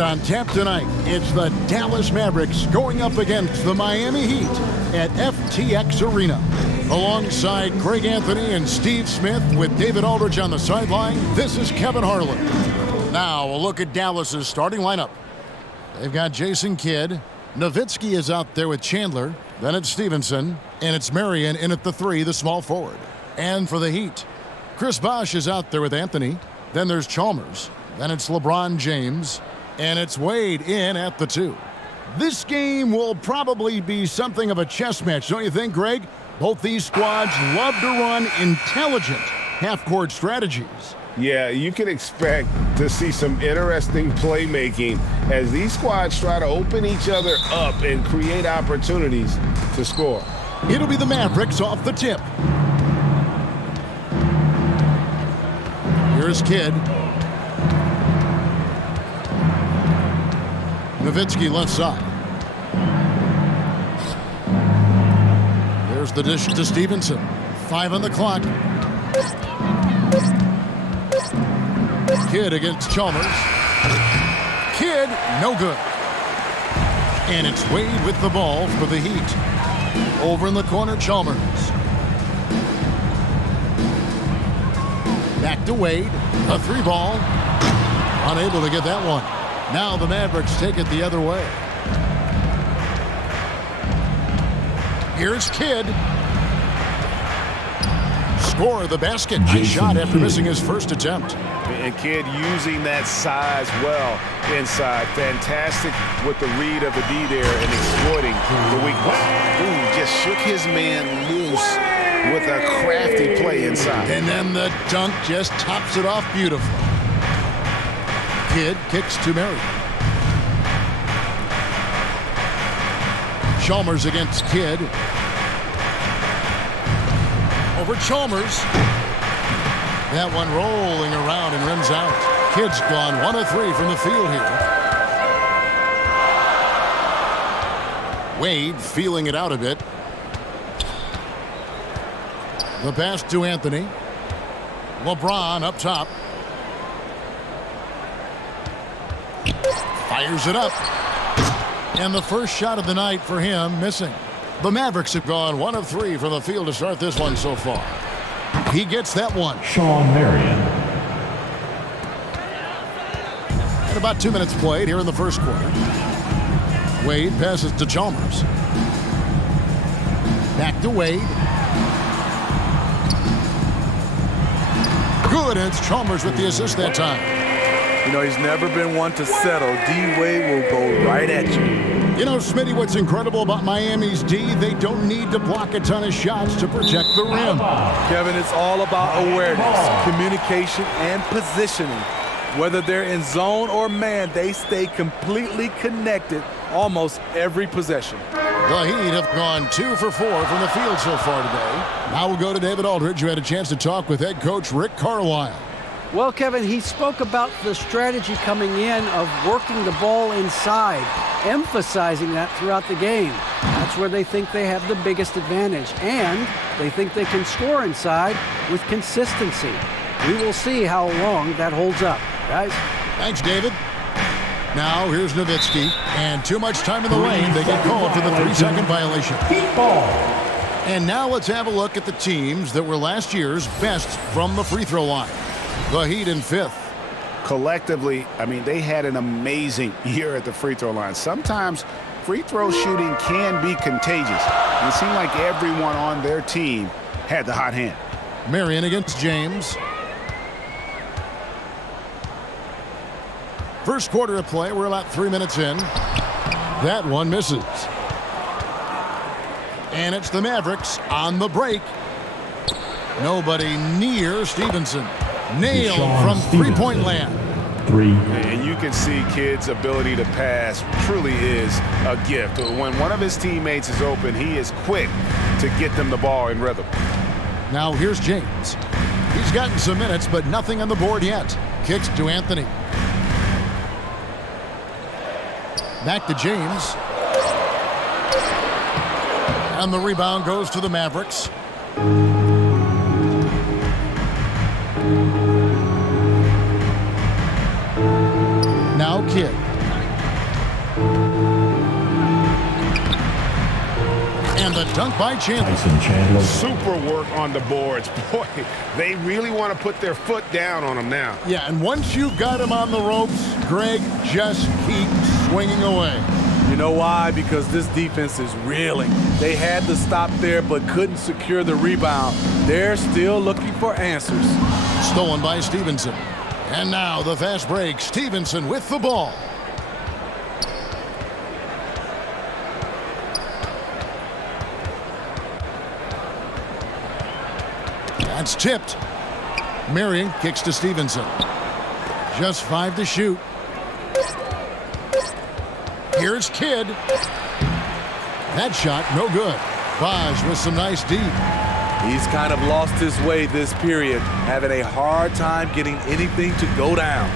And on tap tonight, it's the Dallas Mavericks going up against the Miami Heat at FTX Arena. Alongside Greg Anthony and Steve Smith with David Aldridge on the sideline, this is Kevin Harlan. Now a look at Dallas's starting lineup. They've got Jason Kidd. Nowitzki is out there with Chandler. Then it's Stevenson. And it's Marion in at the 3, the small forward. And for the Heat, Chris Bosh is out there with Anthony. Then there's Chalmers. Then it's LeBron James. And it's Wade in at the 2. This game will probably be something of a chess match, don't you think, Greg? Both these squads love to run intelligent half-court strategies. Yeah, you can expect to see some interesting playmaking as these squads try to open each other up and create opportunities to score. It'll be the Mavericks off the tip. Here's Kidd. Nowitzki left side. There's the dish to Stevenson. 5 on the clock. Kidd against Chalmers. Kidd, no good. And it's Wade with the ball for the Heat. Over in the corner, Chalmers. Back to Wade. A 3-ball. Unable to get that one. Now the Mavericks take it the other way. Here's Kidd. Score the basket. Nice shot after missing his first attempt. And Kidd using that size well inside. Fantastic with the read of the D there and exploiting the weakness. Ooh, just shook his man loose with a crafty play inside. And then the dunk just tops it off beautifully. Kidd kicks to Marion. Chalmers against Kidd. Over Chalmers. That one rolling around and rims out. Kidd's gone 1 of 3 from the field here. Wade feeling it out a bit. The pass to Anthony. LeBron up top. Fires it up. And the first shot of the night for him missing. The Mavericks have gone 1 of 3 from the field to start this one so far. He gets that one. Sean Marion. And about 2 minutes played here in the first quarter. Wade passes to Chalmers. Back to Wade. Good, and it's Chalmers with the assist that time. You know, he's never been one to settle. D-Wade will go right at you. You know, Smitty, what's incredible about Miami's D, they don't need to block a ton of shots to protect the rim. Kevin, it's all about awareness, communication, and positioning. Whether they're in zone or man, they stay completely connected almost every possession. The Heat have gone 2 for 4 from the field so far today. Now we'll go to David Aldridge, who had a chance to talk with head coach Rick Carlisle. Well, Kevin, he spoke about the strategy coming in of working the ball inside, emphasizing that throughout the game. That's where they think they have the biggest advantage, and they think they can score inside with consistency. We will see how long that holds up, guys. Thanks, David. Now here's Nowitzki, and too much time in the lane. They get called for the 3-second violation. And now let's have a look at the teams that were last year's best from the free throw line. The Heat in 5th. Collectively, I mean, they had an amazing year at the free throw line. Sometimes free throw shooting can be contagious. It seemed like everyone on their team had the hot hand. Marion against James. First quarter of play, we're about 3 minutes in. That one misses. And it's the Mavericks on the break. Nobody near Stevenson. Nailed from three-point land. 3. And you can see Kidd's ability to pass truly is a gift. When one of his teammates is open, he is quick to get them the ball in rhythm. Now here's James. He's gotten some minutes, but nothing on the board yet. Kicks to Anthony. Back to James. And the rebound goes to the Mavericks. Now Kidd. And the dunk by Chandler. Super work on the boards. Boy, they really want to put their foot down on him now. Yeah, and once you've got him on the ropes, Greg, just keep swinging away. You know why? Because this defense is reeling. They had to stop there but couldn't secure the rebound. They're still looking for answers. Stolen by Stevenson. And now the fast break. Stevenson with the ball. That's tipped. Marion kicks to Stevenson. Just 5 to shoot. Here's Kidd. That shot, no good. Bosch with some nice D. He's kind of lost his way this period, having a hard time getting anything to go down.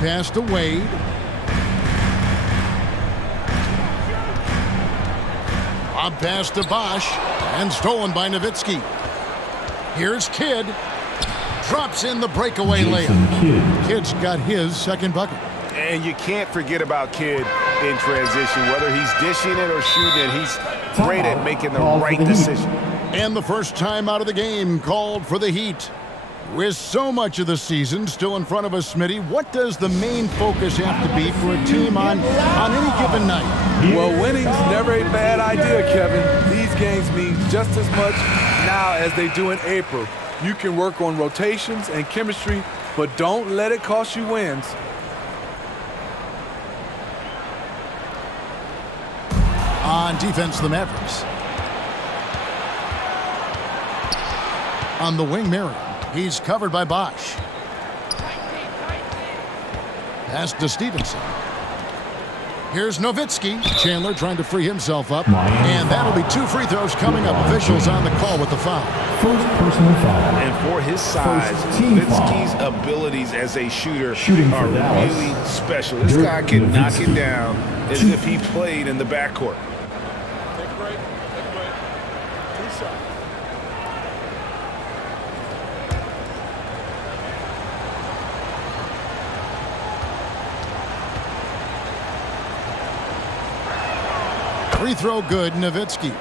Pass to Wade. A pass to Bosch. And stolen by Nowitzki. Here's Kidd. Drops in the breakaway layup. Kidd's got his second bucket. And you can't forget about Kidd in transition. Whether he's dishing it or shooting it, he's great at making the right decision. And the first time out of the game called for the Heat. With so much of the season still in front of us, Smitty, what does the main focus have to be for a team on any given night? Well, winning's never a bad idea, Kevin. These games mean just as much now as they do in April. You can work on rotations and chemistry, but don't let it cost you wins. On defense, the Mavericks. On the wing, Marion. He's covered by Bosch. Pass to Stevenson. Here's Nowitzki. Chandler trying to free himself up. And that'll be 2 free throws coming up. Officials on the call with the foul. First personal foul. And for his size, Nowitzki's abilities as a shooter are really special. This guy can knock it down as if he played in the backcourt. Free throw good, Nowitzki.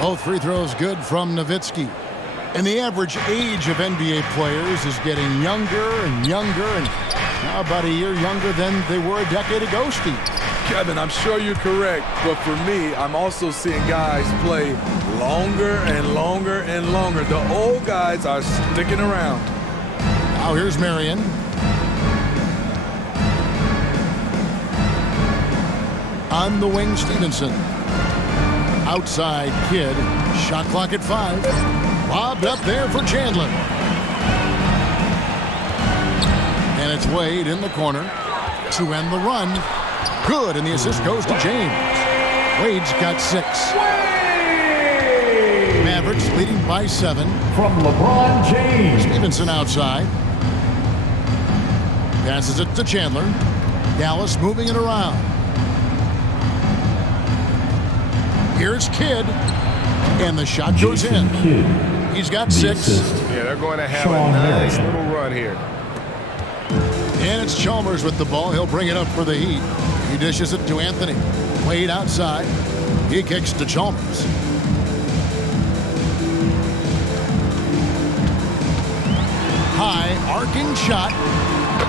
Both free throws good from Nowitzki. And the average age of NBA players is getting younger and younger, and now about a year younger than they were a decade ago, Steve. Kevin, I'm sure you're correct, but for me, I'm also seeing guys play longer and longer and longer. The old guys are sticking around. Now here's Marion. On the wing, Stevenson. Outside, Kidd. Shot clock at 5. Lobbed up there for Chandler. And it's Wade in the corner to end the run. Good, and the assist goes to James. Wade's got 6. Mavericks leading by 7. From LeBron James. Stevenson outside. Passes it to Chandler. Dallas moving it around. Here's Kidd. And the shot goes in. He's got 6. Yeah, they're going to have a nice little run here. And it's Chalmers with the ball. He'll bring it up for the Heat. He dishes it to Anthony. Wade outside. He kicks to Chalmers. High arcing shot.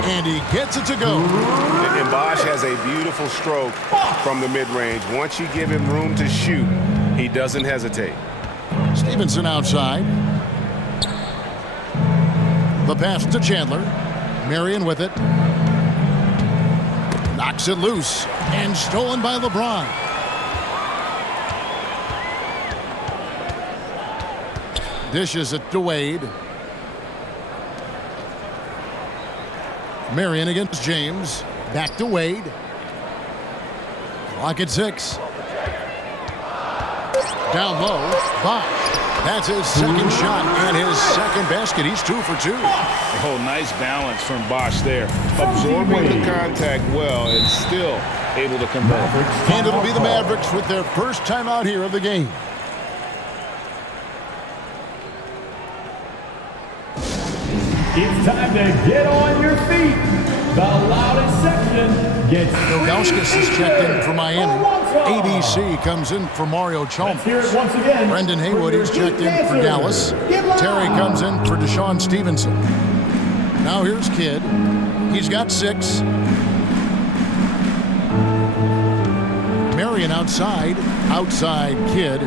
And he gets it to go. And Bosch has a beautiful stroke from the mid-range. Once you give him room to shoot, he doesn't hesitate. Stevenson outside. The pass to Chandler. Marion with it. Knocks it loose. And stolen by LeBron. Dishes it to Wade. Marion against James. Back to Wade. Clock at 6. Down low. Bosch. That's his second shot and his second basket. He's 2 for 2. Oh, nice balance from Bosch there. Absorbing the contact well and still able to convert. And it'll be the Mavericks with their first timeout here of the game. It's time to get on your feet. The loudest section gets... Nowitzki is checked in for Miami. ABC comes in for Mario Chalmers. Let's hear it once again. Brendan Haywood is checked in for Dallas. Terry comes in for Deshaun Stevenson. Now here's Kidd. He's got 6. Marion outside. Outside Kidd.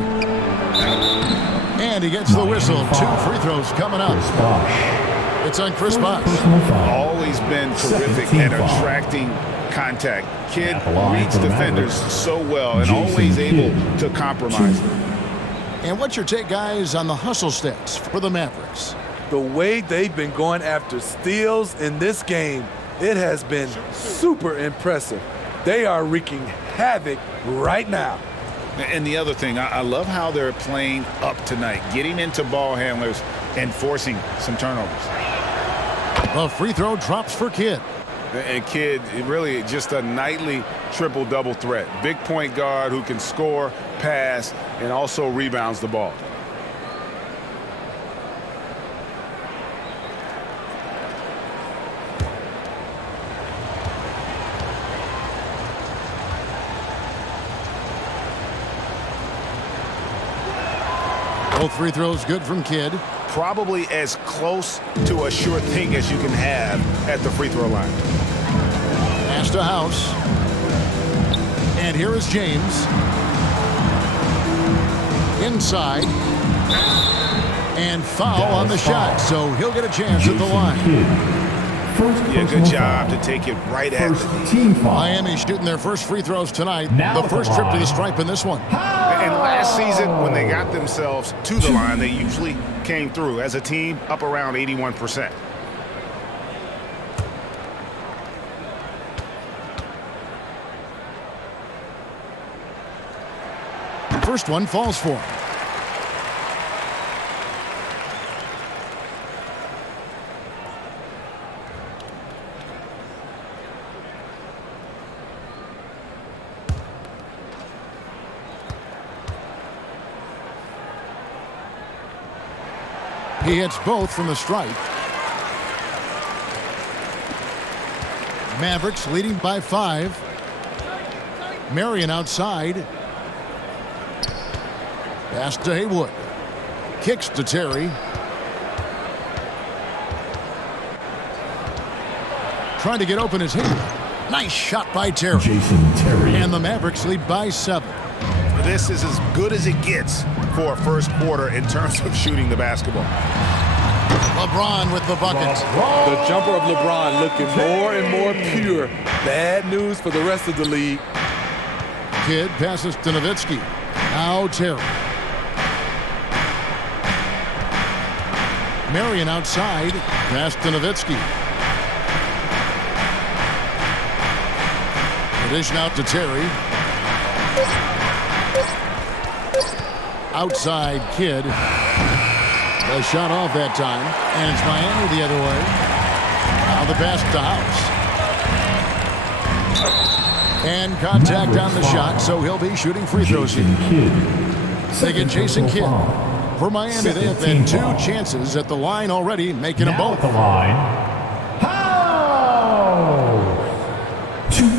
And he gets the whistle. 2 free throws coming up. It's on Chris Bosh. Always been terrific at attracting contact. Kidd reads defenders so well and always able to compromise them. And what's your take, guys, on the hustle stats for the Mavericks? The way they've been going after steals in this game, it has been super impressive. They are wreaking havoc right now. And the other thing, I love how they're playing up tonight, getting into ball handlers and forcing some turnovers. The free throw drops for Kidd. And Kidd, really just a nightly triple-double threat. Big point guard who can score, pass, and also rebounds the ball. Both free throws good from Kidd. Probably as close to a sure thing as you can have at the free throw line. Pass to House. And here is James. Inside. And foul on the shot, so he'll get a chance at the line. Yeah, good job to take it right at the Miami shooting their first free throws tonight. The first trip to the stripe in this one. And last season, when they got themselves to the line, they usually came through as a team up around 81%. First one falls for him. He hits both from the stripe. Mavericks leading by 5. Marion outside. Pass to Haywood. Kicks to Terry. Trying to get open is Haywood. Nice shot by Terry. Jason Terry. And the Mavericks lead by 7. This is as good as it gets for a first quarter in terms of shooting the basketball. LeBron with the bucket. The jumper of LeBron looking more and more pure. Bad news for the rest of the league. Kidd passes to Nowitzki. Now Terry. Marion outside. Pass to Nowitzki. Addition out to Terry. Outside Kidd. A shot off that time. And it's Miami the other way. Now the pass to House. And contact on the shot, so he'll be shooting free throws here. They get Jason Kidd. For Miami, they have had 2 chances at the line already, making them both. The line. How? 2.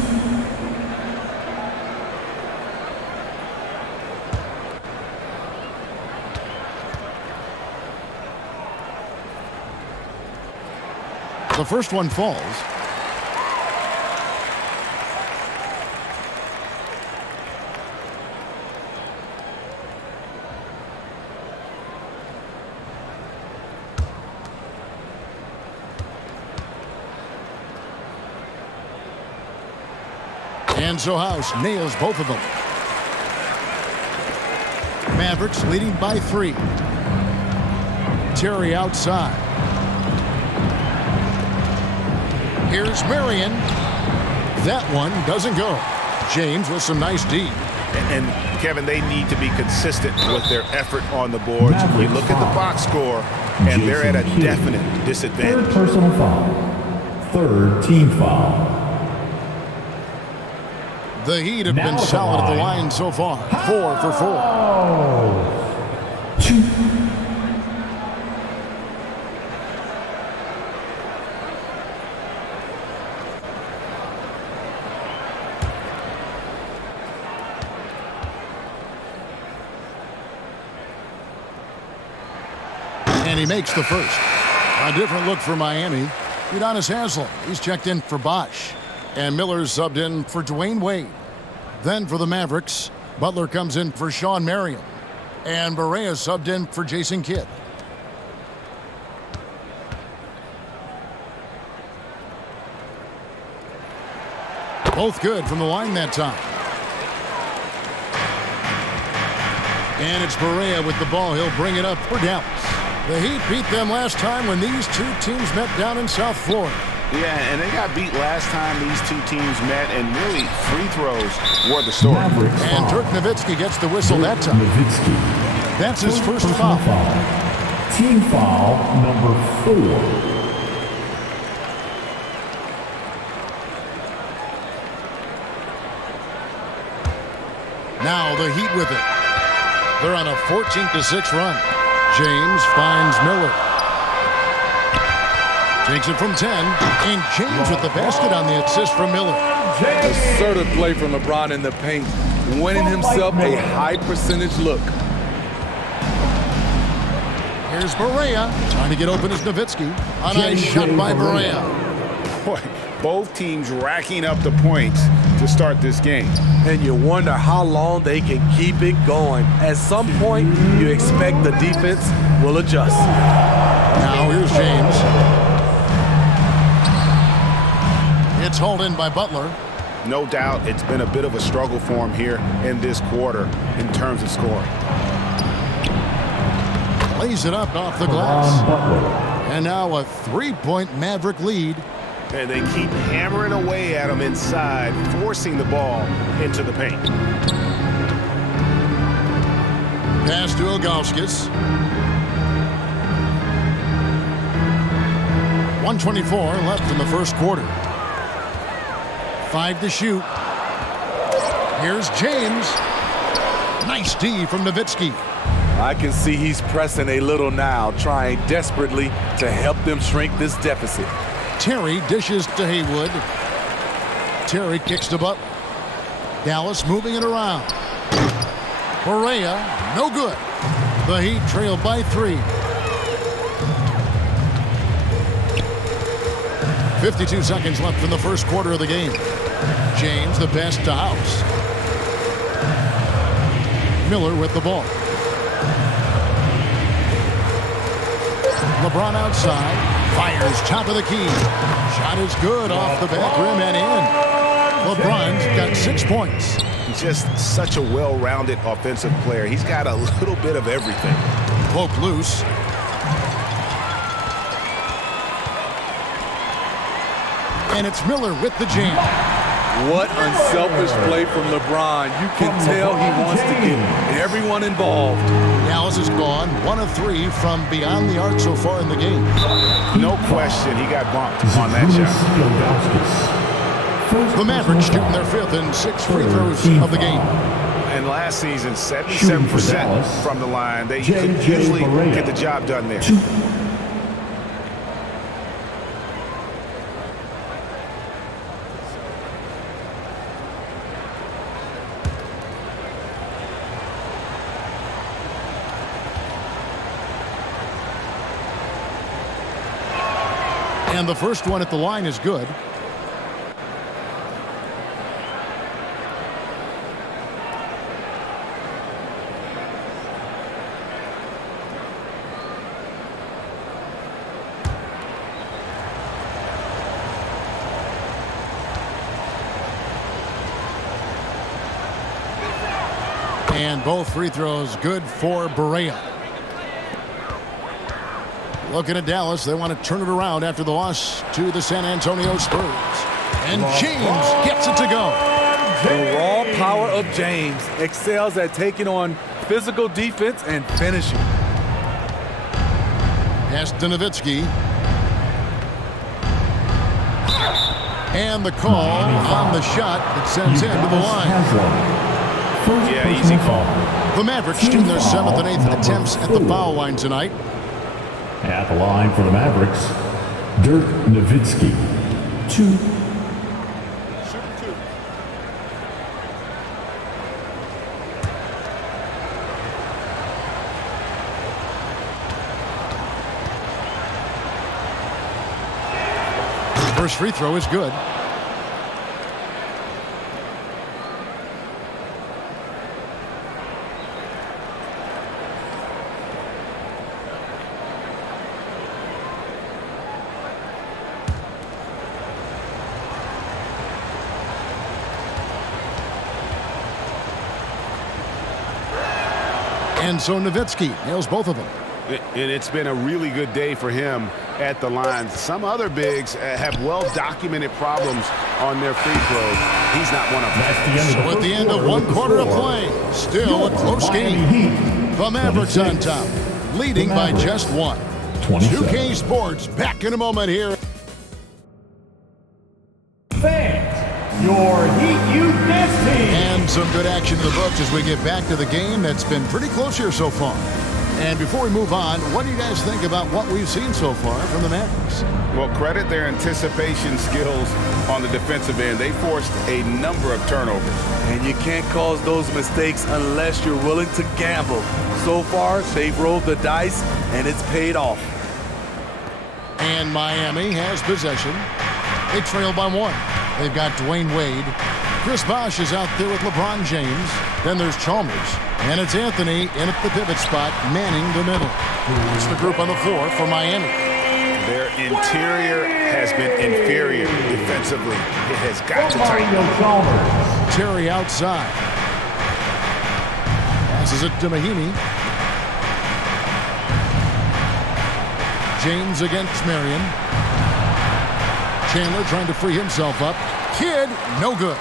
The first one falls. And so House nails both of them. Mavericks leading by 3. Terry outside. Here's Marion. That one doesn't go. James with some nice D. And Kevin, they need to be consistent with their effort on the boards. You look at the box score, and they're at a definite disadvantage. Third personal foul. Third team foul. The Heat have been solid at the line so far. 4 for 4. 2. And he makes the first. A different look for Miami. Udonis Haslem, he's checked in for Bosh. And Miller's subbed in for Dwayne Wade. Then for the Mavericks, Butler comes in for Sean Merriam. And Barea subbed in for Jason Kidd. Both good from the line that time. And it's Barea with the ball. He'll bring it up for Dallas. The Heat beat them last time when these two teams met down in South Florida. Yeah, and they got beat last time these two teams met, and really free throws were the story. And Dirk Nowitzki gets the whistle that time. That's his first foul. Team foul number 4. Now the Heat with it. They're on a 14-6 run. James finds Miller. Takes it from 10. And James with the basket on the assist from Miller. Assertive play from LeBron in the paint, winning himself a high percentage look. Here's Barea. Trying to get open is Nowitzki. A nice shot by Barea. Boy, both teams racking up the points to start this game. And you wonder how long they can keep it going. At some point, you expect the defense will adjust. Now here's James. It's hauled in by Butler. No doubt it's been a bit of a struggle for him here in this quarter in terms of scoring. Lays it up off the glass. And now a 3-point Maverick lead. And they keep hammering away at him inside, forcing the ball into the paint. Pass to Ilgauskas. 1:24 left in the first quarter. 5 to shoot. Here's James. Nice D from Nowitzki. I can see he's pressing a little now, trying desperately to help them shrink this deficit. Terry dishes to Haywood. Terry kicks to Butler. Dallas moving it around. Barea, no good. The Heat trail by 3. 52 seconds left in the first quarter of the game. James the pass to House. Miller with the ball. LeBron outside. Fires top of the key. Shot is good off the back rim and in. LeBron's got 6 points. Just such a well-rounded offensive player. He's got a little bit of everything. Poke loose. And it's Miller with the jam. What unselfish play from LeBron. You can tell he wants to get everyone involved. Dallas is gone 1 of 3 from beyond the arc so far in the game. No question he got bumped on that shot. The Mavericks shooting their 5th and 6th free throws of the game. And last season, 77% from the line. They could usually get the job done there. And the first one at the line is good. And both free throws good for Barea. Looking at Dallas, they want to turn it around after the loss to the San Antonio Spurs. And James gets it to go. The raw power of James. Excels at taking on physical defense and finishing. Pass to Nowitzki. And the call on the shot that sends him to the line. Yeah, easy call. The Mavericks shooting their 7th and 8th attempts at the foul line tonight. At the line for the Mavericks, Dirk Nowitzki, 2. First free throw is good. And so Nowitzki nails both of them. And it's been a really good day for him at the line. Some other bigs have well-documented problems on their free throws. He's not one of them. So at the end of one quarter of play, still a close game. The Mavericks on top, leading by just one. 2K Sports back in a moment here. Fans, your Heat Youth Next team. And some good action in the books as we get back to the game that's been pretty close here so far. And before we move on, what do you guys think about what we've seen so far from the Mavericks? Well, credit their anticipation skills on the defensive end. They forced a number of turnovers. And you can't cause those mistakes unless you're willing to gamble. So far, they've rolled the dice, and it's paid off. And Miami has possession. They trail by 1. They've got Dwayne Wade. Chris Bosh is out there with LeBron James. Then there's Chalmers. And it's Anthony in at the pivot spot, manning the middle. It's the group on the floor for Miami. Their interior has been inferior defensively. It has got to tighten up. Terry outside. Passes it to Mahinmi. James against Marion. Chandler trying to free himself up. Kidd, no good.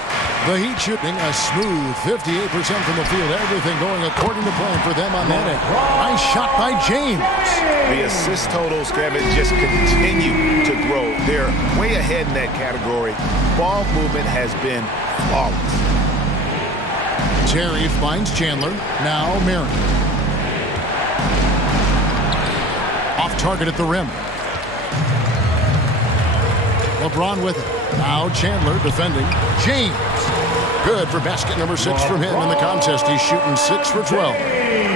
The Heat shooting a smooth 58% from the field. Everything going according to plan for them on that end. Nice shot by James. The assist totals, Kevin, just continue to grow. They're way ahead in that category. Ball movement has been flawless. Terry finds Chandler. Now Marion. Off target at the rim. LeBron with it. Now Chandler defending. James. Good for basket number 6 from him in the contest. He's shooting 6 for 12.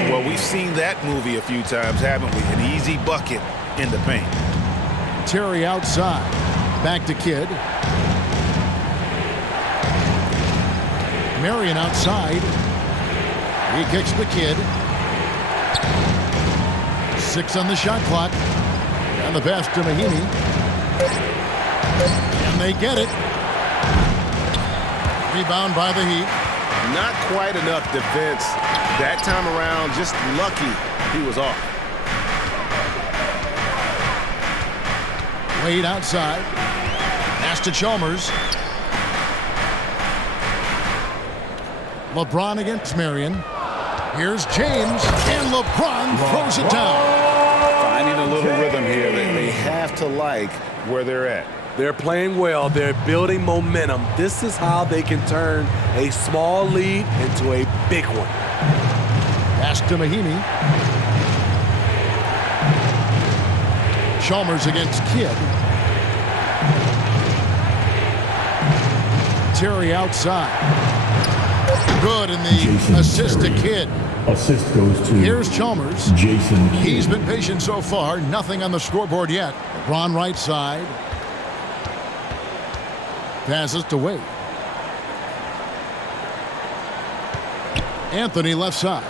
Well, we've seen that movie a few times, haven't we? An easy bucket in the paint. Terry outside. Back to Kidd. Marion outside. He kicks the Kidd. 6 on the shot clock. And the pass to Mahinmi. And they get it. Rebound by the Heat. Not quite enough defense. That time around, just lucky he was off. Wade outside. Pass to Chalmers. LeBron against Marion. Here's James, and LeBron throws it down. Finding a little rhythm here. They have to like where they're at. They're playing well. They're building momentum. This is how they can turn a small lead into a big one. Pass to Mahinmi. Chalmers against Kidd. Terry outside. Good in the assist to Kidd. Assist goes to Here's Chalmers. Jason Kidd. He's been patient so far. Nothing on the scoreboard yet. LeBron right side. Passes to Wade. Anthony left side.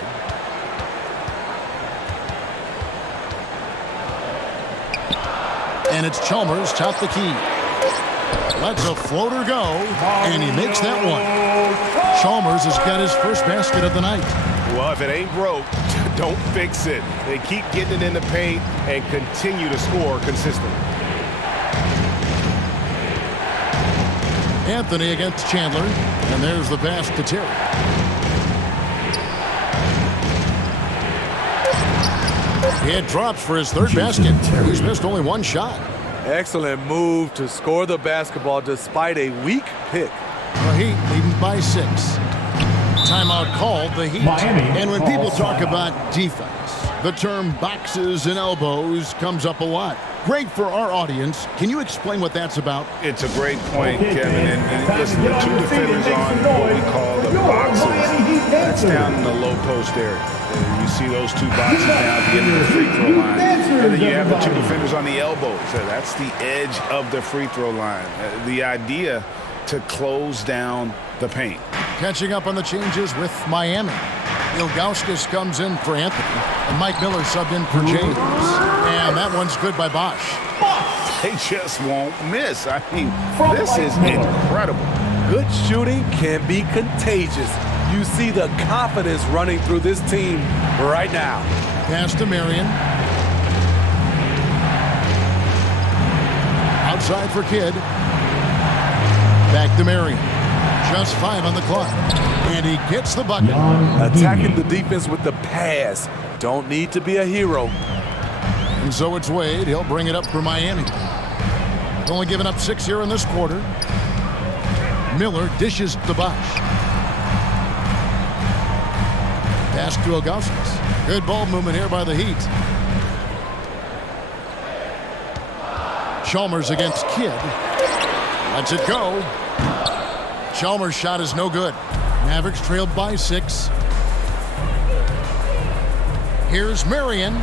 And it's Chalmers, top the key. Lets a floater go, and he makes that one. Chalmers has got his first basket of the night. Well, if it ain't broke, don't fix it. They keep getting it in the paint and continue to score consistently. Anthony against Chandler. And there's the pass to Terry. It drops for his third basket. He's missed only one shot. Excellent move to score the basketball despite a weak pick. The Heat leading by 6. Timeout called, the Heat. And when people talk about defense, the term boxes and elbows comes up a lot. Great for our audience. Can you explain what that's about? It's a great point, Kevin. And listen, the two defenders on what we call the boxes, that's down in the low post area. You see those two boxes down at the end of the free throw line. And then you have the two defenders on the elbows. So that's the edge of the free throw line. The idea to close down the paint. Catching up on the changes with Miami. Ilgauskas comes in for Anthony. And Mike Miller subbed in for James. And that one's good by Bosch. They just won't miss. I mean, this is incredible. Good shooting can be contagious. You see the confidence running through this team right now. Pass to Marion. Outside for Kidd. Back to Marion. Just 5 on the clock. And he gets the bucket. Attacking the defense with the pass. Don't need to be a hero. And so it's Wade. He'll bring it up for Miami. Only given up 6 here in this quarter. Miller dishes to Bosch. Pass to Ilgauskas. Good ball movement here by the Heat. Chalmers against Kidd. Lets it go. Chalmers' shot is no good. Mavericks trailed by 6. Here's Marion.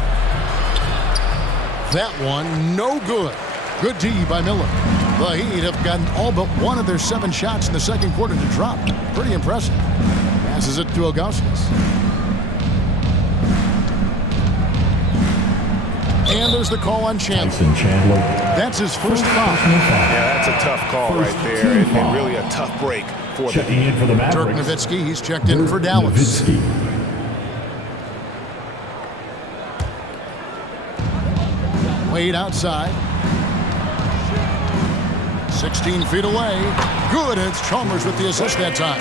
That one, no good. Good D by Miller. The Heat have gotten all but one of their 7 shots in the second quarter to drop. Pretty impressive. Passes it to Ilgauskas. And there's the call on Chandler. That's his first foul. Yeah, that's a tough call right there, and really a tough break for the Checking in for the Dirk Mavericks. Nowitzki, he's checked in for Dallas. Wade outside. 16 feet away. Good, and it's Chalmers with the assist that time.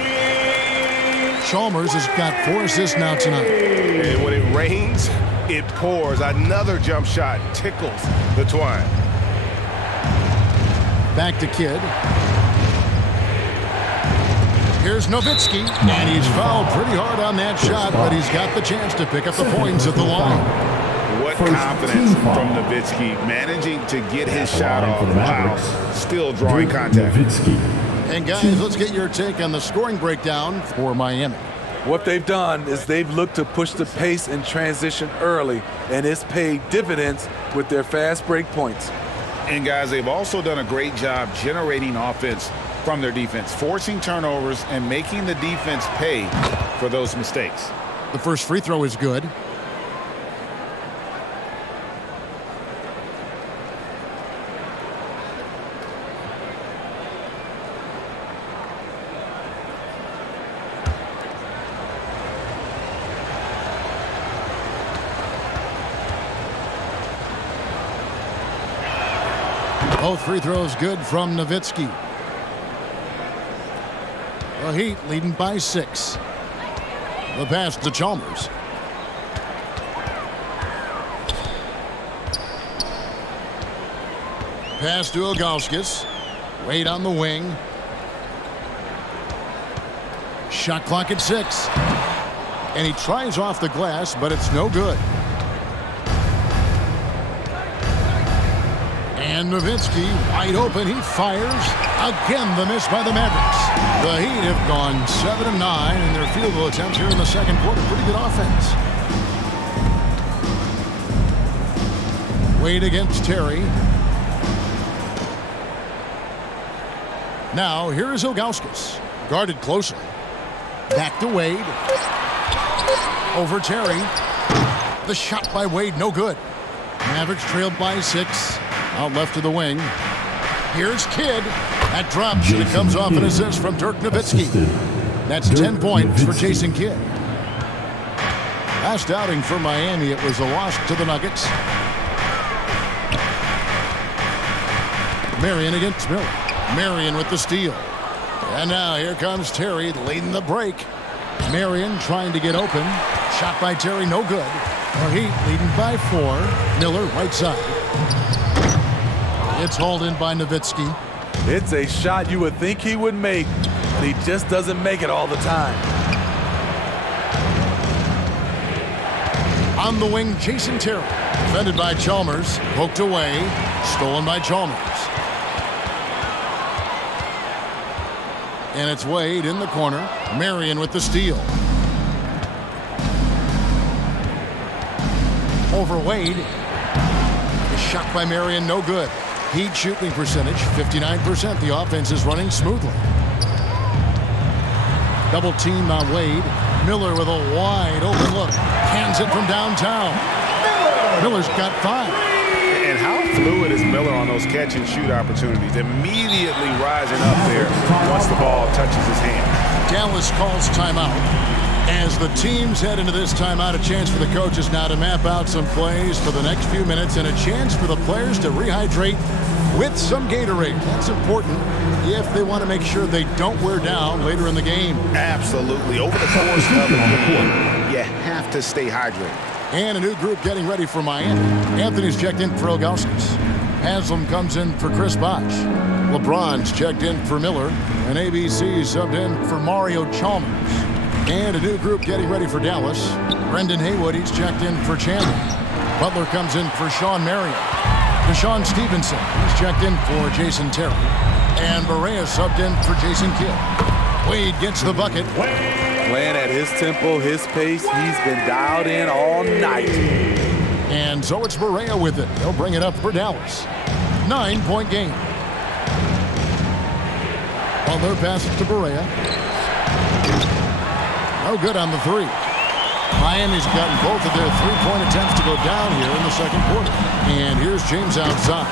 Chalmers has got 4 assists now tonight. And when it rains, it pours. Another jump shot tickles the twine. Back to Kidd. Here's Nowitzki, and he's fouled pretty hard on that shot, but he's got the chance to pick up the points at the line. What confidence from Nowitzki, managing to get his shot off while still drawing contact. And guys, let's get your take on the scoring breakdown for Miami. What they've done is they've looked to push the pace and transition early, and it's paid dividends with their fast break points. And guys, they've also done a great job generating offense from their defense, forcing turnovers and making the defense pay for those mistakes. The first free throw is good. Both free throws good from Nowitzki. The Heat leading by 6. The pass to Chalmers. Pass to Ilgauskas. Wade on the wing. Shot clock at 6. And he tries off the glass, but it's no good. And Nowitzki, wide open, he fires. Again, the miss by the Mavericks. The Heat have gone 7 of 9 in their field goal attempts here in the second quarter. Pretty good offense. Wade against Terry. Now, here is Ilgauskas. Guarded closely. Back to Wade. Over Terry. The shot by Wade, no good. Mavericks trailed by 6. Out left to the wing. Here's Kidd. That drops, and it comes off an assist from Dirk Nowitzki. That's 10 points for Jason Kidd. Last outing for Miami, it was a loss to the Nuggets. Marion against Miller. Marion with the steal. And now here comes Terry leading the break. Marion trying to get open. Shot by Terry, no good. The Heat leading by 4. Miller, right side. It's hauled in by Nowitzki. It's a shot you would think he would make, but he just doesn't make it all the time. On the wing, Jason Terry. Defended by Chalmers. Poked away. Stolen by Chalmers. And it's Wade in the corner. Marion with the steal. Over Wade. A shot by Marion, no good. Heat shooting percentage, 59%. The offense is running smoothly. Double team on Wade. Miller with a wide open look. Hands it from downtown. Miller's got 5. And how fluid is Miller on those catch and shoot opportunities? Immediately rising up there once the ball touches his hand. Dallas calls timeout. As the teams head into this timeout, a chance for the coaches now to map out some plays for the next few minutes and a chance for the players to rehydrate with some Gatorade. That's important if they want to make sure they don't wear down later in the game. Absolutely. Over the course of the game, you have to stay hydrated. And a new group getting ready for Miami. Anthony's checked in for Ilgauskas. Haslam comes in for Chris Bosh. LeBron's checked in for Miller. And ABC subbed in for Mario Chalmers. And a new group getting ready for Dallas. Brendan Haywood, he's checked in for Chandler. Butler comes in for Sean Marion. Deshaun Stevenson, he's checked in for Jason Terry. And Barea subbed in for Jason Kidd. Wade gets the bucket. Playing at his tempo, his pace, he's been dialed in all night. And so it's Barea with it. They'll bring it up for Dallas. 9-point game. Butler passes to Barea. No good on the 3. Miami's gotten both of their 3-point attempts to go down here in the second quarter. And here's James outside.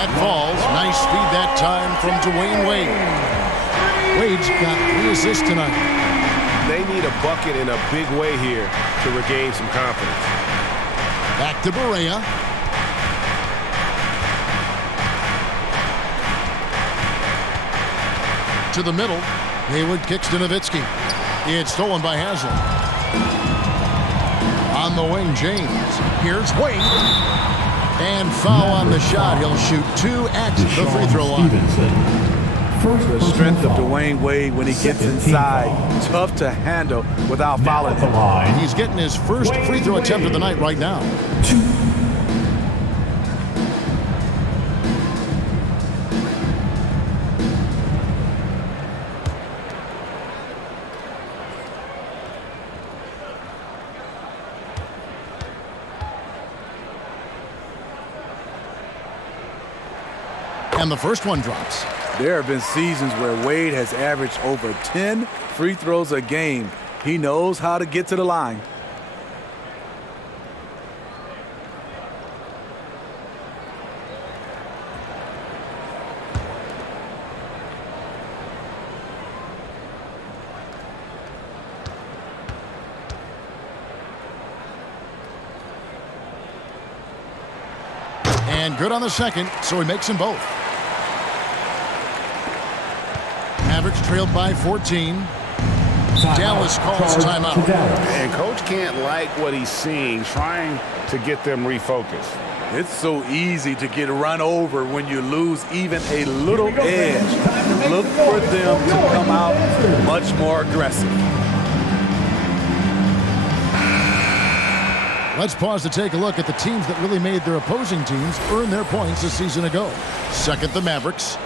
That falls. Nice feed that time from Dwayne Wade. Wade's got 3 assists tonight. They need a bucket in a big way here to regain some confidence. Back to Barea. To the middle. Haywood kicks to Nowitzki. It's stolen by Haslam. On the wing, James. Here's Wade. And foul on the shot. He'll shoot 2 at the free throw line. The strength of Dwayne Wade when he gets inside, tough to handle without fouling him. He's getting his first free throw attempt of the night right now. And the first one drops. There have been seasons where Wade has averaged over 10 free throws a game. He knows how to get to the line. And good on the second, so he makes them both. Mavericks trailed by 14. Dallas calls timeout. And coach can't like what he's seeing, trying to get them refocused. It's so easy to get run over when you lose even a little edge. Look for them to come out much more aggressive. Let's pause to take a look at the teams that really made their opposing teams earn their points a season ago. Second, the Mavericks.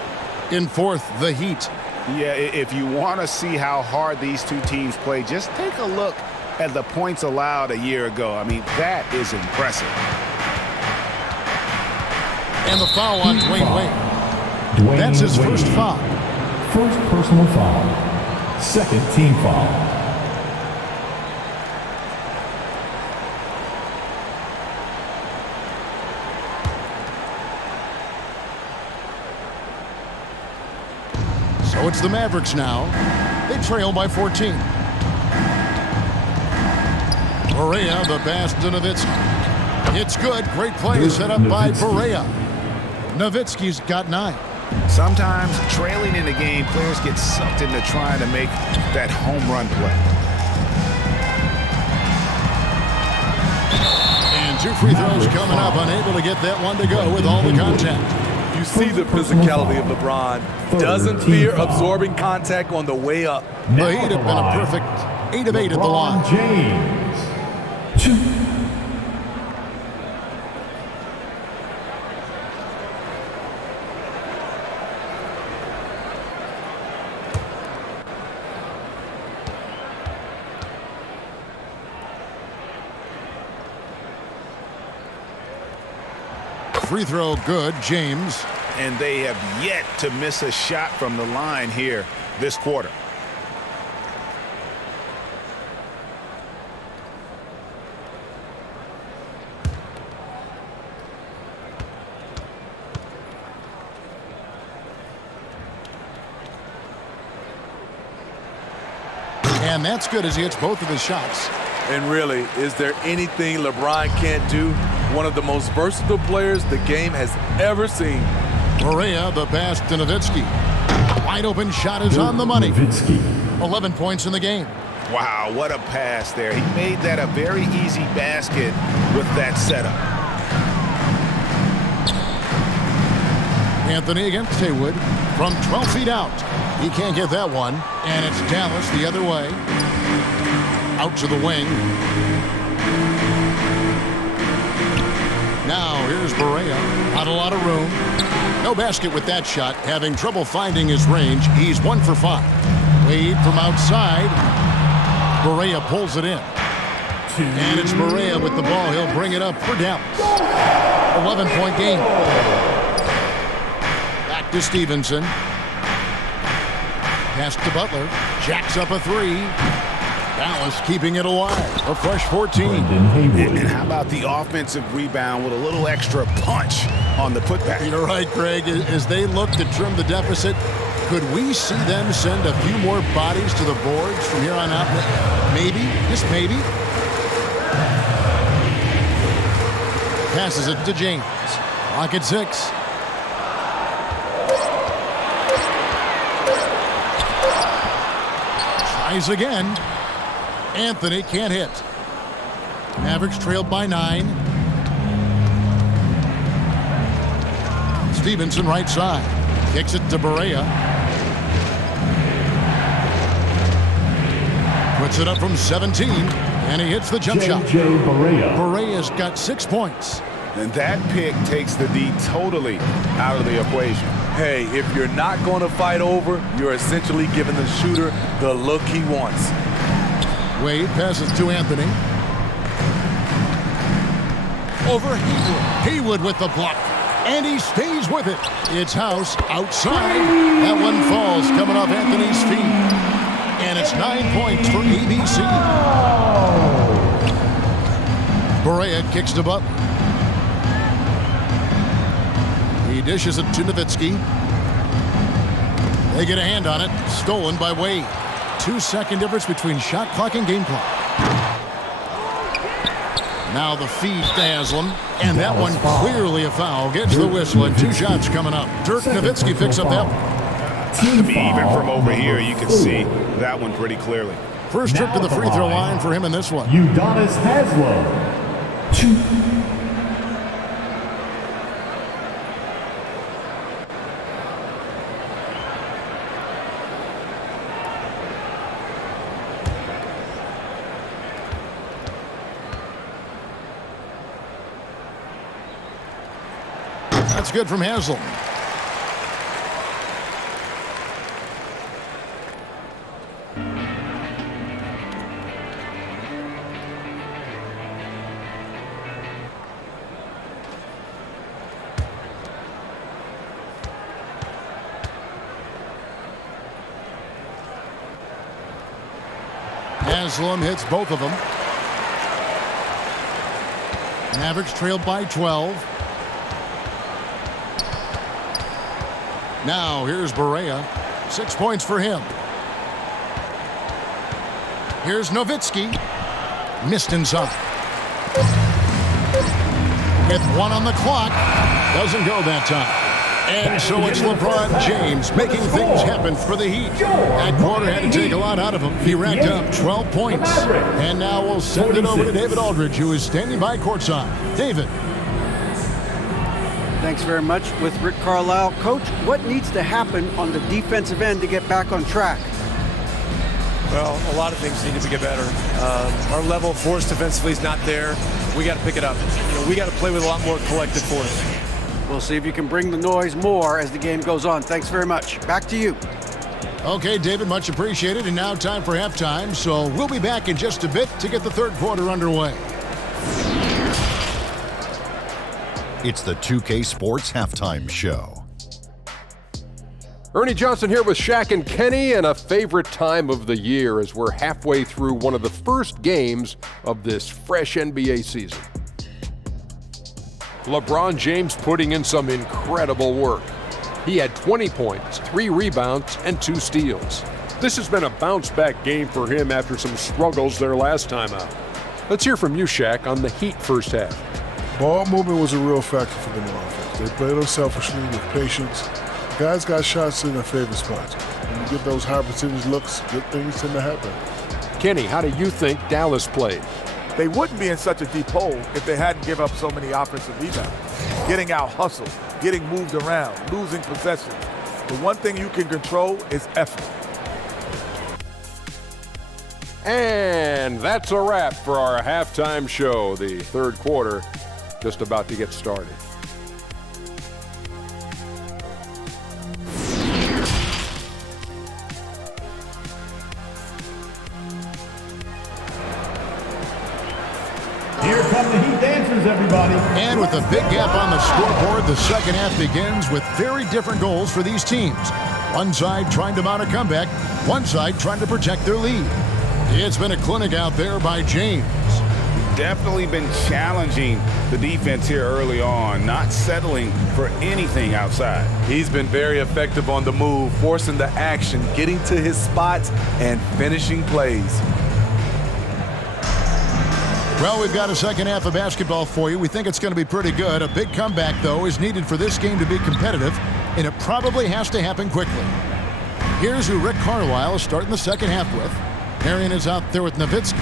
In fourth, the Heat. Yeah, if you want to see how hard these two teams play, just take a look at the points allowed a year ago. I mean, that is impressive. And the foul on Dwayne Wade. That's his first foul. First personal foul. Second team foul. So it's the Mavericks now. They trail by 14. Barea, the pass to Nowitzki. It's good. Great play set up by Barea. Nowitzki's got 9. Sometimes trailing in the game, players get sucked into trying to make that home run play. And 2 free throws coming up, unable to get that one to go with all the contact. You see the physicality of LeBron. Doesn't fear absorbing contact on the way up. The Heat have been a perfect 8 of 8 at the line. James. 2. Free throw good, James. And they have yet to miss a shot from the line here this quarter. And that's good as he hits both of his shots. And really, is there anything LeBron can't do? One of the most versatile players the game has ever seen. Correa, the pass to Nowitzki. Wide open shot is on the money. Nowitzki. 11 points in the game. Wow, what a pass there. He made that a very easy basket with that setup. Anthony against Haywood from 12 feet out. He can't get that one. And it's Dallas the other way. Out to the wing. Now here's Barea. Not a lot of room. No basket with that shot. Having trouble finding his range. He's 1 for 5. Wade from outside. Barea pulls it in. And it's Barea with the ball. He'll bring it up for Dallas. 11-point game. Back to Stevenson. Pass to Butler. Jacks up a 3. Dallas keeping it alive. A fresh 14. And how about the offensive rebound with a little extra punch on the putback? You're right, Greg. As they look to trim the deficit, could we see them send a few more bodies to the boards from here on out? Maybe, just maybe. Passes it to James. Clock at 6. Tries again. Anthony can't hit. Mavericks trailed by 9. Stevenson right side. Kicks it to Barea. Puts it up from 17. And he hits the jump shot. Barea's got 6 points. And that pick takes the D totally out of the equation. Hey, if you're not going to fight over, you're essentially giving the shooter the look he wants. Wade passes to Anthony. Over Haywood. Haywood with the block. And he stays with it. It's House outside. That one falls coming off Anthony's feet. And it's 9 points for ABC. Barea kicks to Butler. He dishes it to Nowitzki. They get a hand on it. Stolen by Wade. 2-second difference between shot clock and game clock. Now the feed to Haslam. And that one clearly a foul. Gets the whistle and 2 shots coming up. Dirk Nowitzki picks up that one. Even from over here, you can see that one pretty clearly. First trip to the free throw line for him in this one. Udonis Haslam. 2. That's good from Haslam. Haslam hits both of them. Mavericks trailed by 12. Now here's Barea. 6 points for him. Here's Nowitzki. Missed inside. With 1 on the clock. Doesn't go that time. And so it's LeBron James making things happen for the Heat. That quarter had to take a lot out of him. He racked up 12 points. And now we'll send it over to David Aldridge, who is standing by courtside. David. Thanks very much with Rick Carlisle. Coach, what needs to happen on the defensive end to get back on track? Well, a lot of things need to get better. Our level of force defensively is not there. We got to pick it up. We got to play with a lot more collective force. We'll see if you can bring the noise more as the game goes on. Thanks very much. Back to you. Okay, David, much appreciated. And now time for halftime. So we'll be back in just a bit to get the third quarter underway. It's the 2K Sports Halftime Show. Ernie Johnson here with Shaq and Kenny, and a favorite time of the year as we're halfway through one of the first games of this fresh NBA season. LeBron James putting in some incredible work. He had 20 points, 3 rebounds, and 2 steals. This has been a bounce-back game for him after some struggles their last time out. Let's hear from you, Shaq, on the Heat first half. Ball movement was a real factor for them on offense. They played unselfishly with patience. Guys got shots in their favorite spots. When you get those high percentage looks, good things tend to happen. Kenny, how do you think Dallas played? They wouldn't be in such a deep hole if they hadn't given up so many offensive rebounds. Getting out hustled, getting moved around, losing possession. The one thing you can control is effort. And that's a wrap for our halftime show. The third quarter just about to get started. Here come the Heat dancers, everybody. And with a big gap on the scoreboard, the second half begins with very different goals for these teams. One side trying to mount a comeback, one side trying to protect their lead. It's been a clinic out there by James. Definitely been challenging the defense here early on, not settling for anything outside. He's been very effective on the move, forcing the action, getting to his spots, and finishing plays. Well, we've got a second half of basketball for you. We think it's going to be pretty good. A big comeback, though, is needed for this game to be competitive, and it probably has to happen quickly. Here's who Rick Carlisle is starting the second half with. Marion is out there with Nowitzki.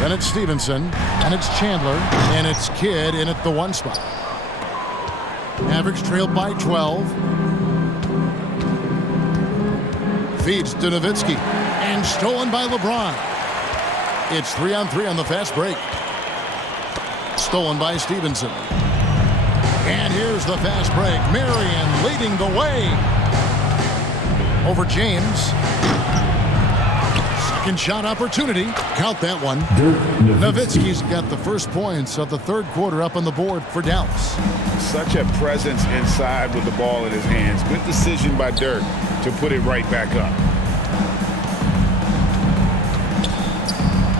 Then it's Stevenson, and it's Chandler, and it's Kidd in at the 1 spot. Mavericks trailed by 12. Feeds to Nowitzki, and stolen by LeBron. It's 3-on-3 on the fast break. Stolen by Stevenson. And here's the fast break. Marion leading the way over James. Second shot opportunity. Count that one. Nowitzki's got the first points of the third quarter up on the board for Dallas. Such a presence inside with the ball in his hands. Good decision by Dirk to put it right back up.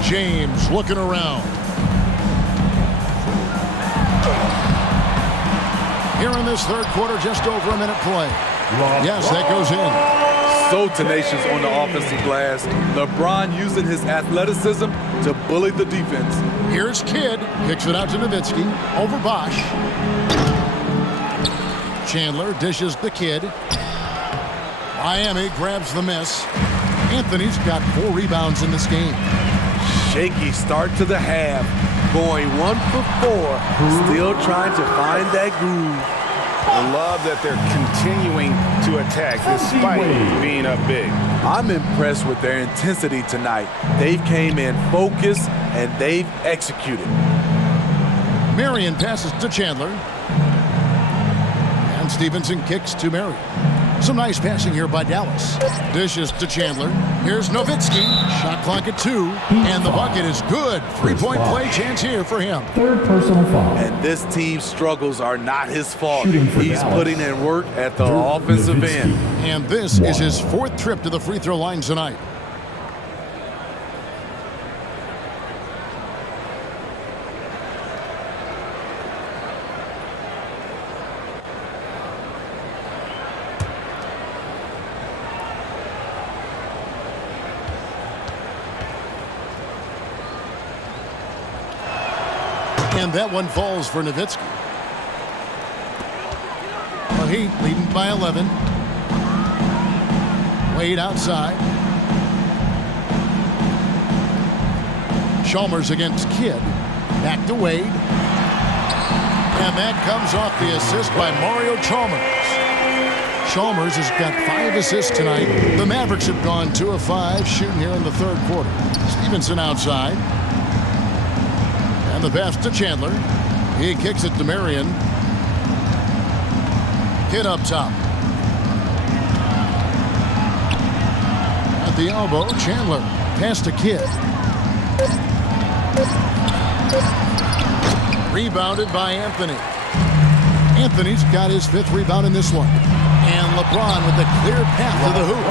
James looking around. Here in this third quarter, just over a minute play. Yes, that goes in. So tenacious on the offensive glass. LeBron using his athleticism to bully the defense. Here's Kidd. Kicks it out to Nowitzki. Over Bosch. Chandler dishes the Kidd. Miami grabs the miss. Anthony's got 4 rebounds in this game. Shaky start to the half. Going 1 for 4. Still trying to find that groove. I love that they're continuing to attack despite being up big. I'm impressed with their intensity tonight. They came in focused and they've executed. Marion passes to Chandler. And Stevenson kicks to Marion. Some nice passing here by Dallas. Dishes to Chandler. Here's Nowitzki. Shot clock at 2. And the bucket is good. 3-point play chance here for him. Third personal foul. And this team's struggles are not his fault. He's putting in work at the offensive end. And this is his 4th trip to the free throw line tonight. And that one falls for Nowitzki. Well, Heat leading by 11. Wade outside. Chalmers against Kidd. Back to Wade. And that comes off the assist by Mario Chalmers. Chalmers has got 5 assists tonight. The Mavericks have gone 2 of 5 shooting here in the third quarter. Stevenson outside. And the pass to Chandler. He kicks it to Marion. Kidd up top. At the elbow, Chandler. Pass to Kidd. Rebounded by Anthony. Anthony's got his 5th rebound in this one. And LeBron with a clear path to the hoop.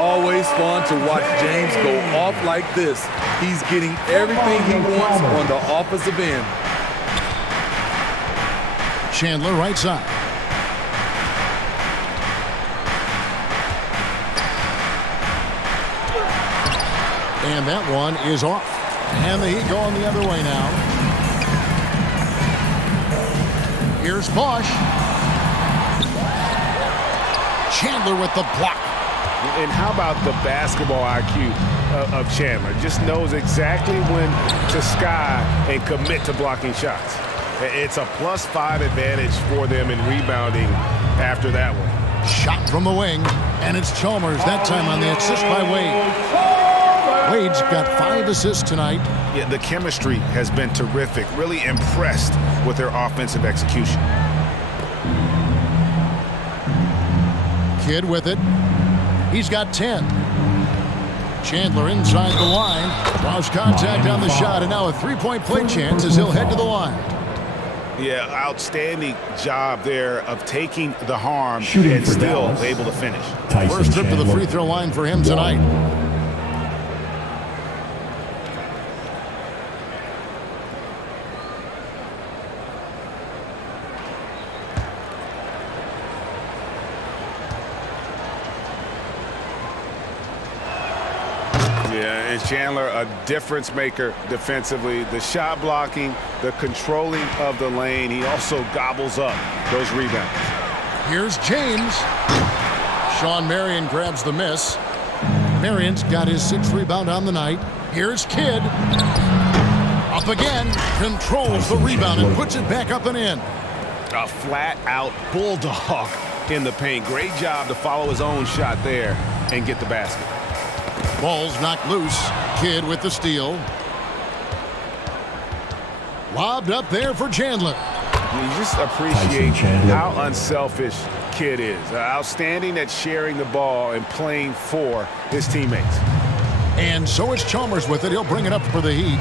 Always fun to watch James go off like this. He's getting everything he wants on the offensive end. Chandler right side. And that one is off. And the Heat going the other way now. Here's Bosch. Chandler with the block. And how about the basketball IQ of Chandler? Just knows exactly when to sky and commit to blocking shots. It's a +5 advantage for them in rebounding after that one. Shot from the wing, and it's Chalmers that time on the assist by Wade. Wade's got 5 assists tonight. Yeah, the chemistry has been terrific. Really impressed with their offensive execution. Kidd with it. He's got 10. Chandler inside the line. Lost contact on the shot, and now a 3-point play chance as he'll head to the line. Yeah, outstanding job there of taking the harm Shooting and for still Dallas. able to finish. First trip to the free throw line for him tonight. Yeah, and Chandler, a difference maker defensively. The shot blocking, the controlling of the lane. He also gobbles up those rebounds. Here's James. Sean Marion grabs the miss. Marion's got his 6th rebound on the night. Here's Kidd. Up again. Controls the rebound and puts it back up and in. A flat-out bulldog in the paint. Great job to follow his own shot there and get the basket. Ball's knocked loose. Kidd with the steal. Lobbed up there for Chandler. You just appreciate how unselfish Kidd is. Outstanding at sharing the ball and playing for his teammates. And so is Chalmers with it. He'll bring it up for the Heat.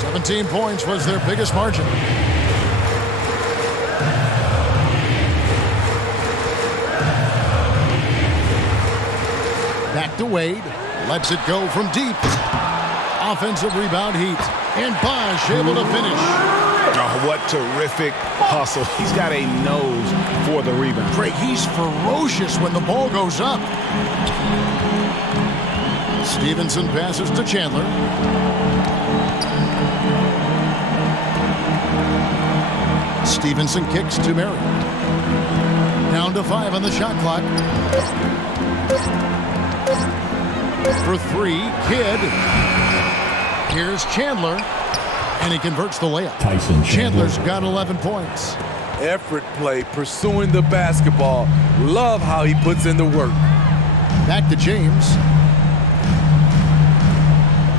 17 points was their biggest margin. Back to Wade. Lets it go from deep. Offensive rebound Heat. And Bosch able to finish. Oh, what terrific hustle. He's got a nose for the rebound. Great. He's ferocious when the ball goes up. Stevenson passes to Chandler. Stevenson kicks to Marion. Down to 5 on the shot clock. For 3, Kidd. Here's Chandler. And he converts the layup. Chandler's got 11 points. Effort play, pursuing the basketball. Love how he puts in the work. Back to James.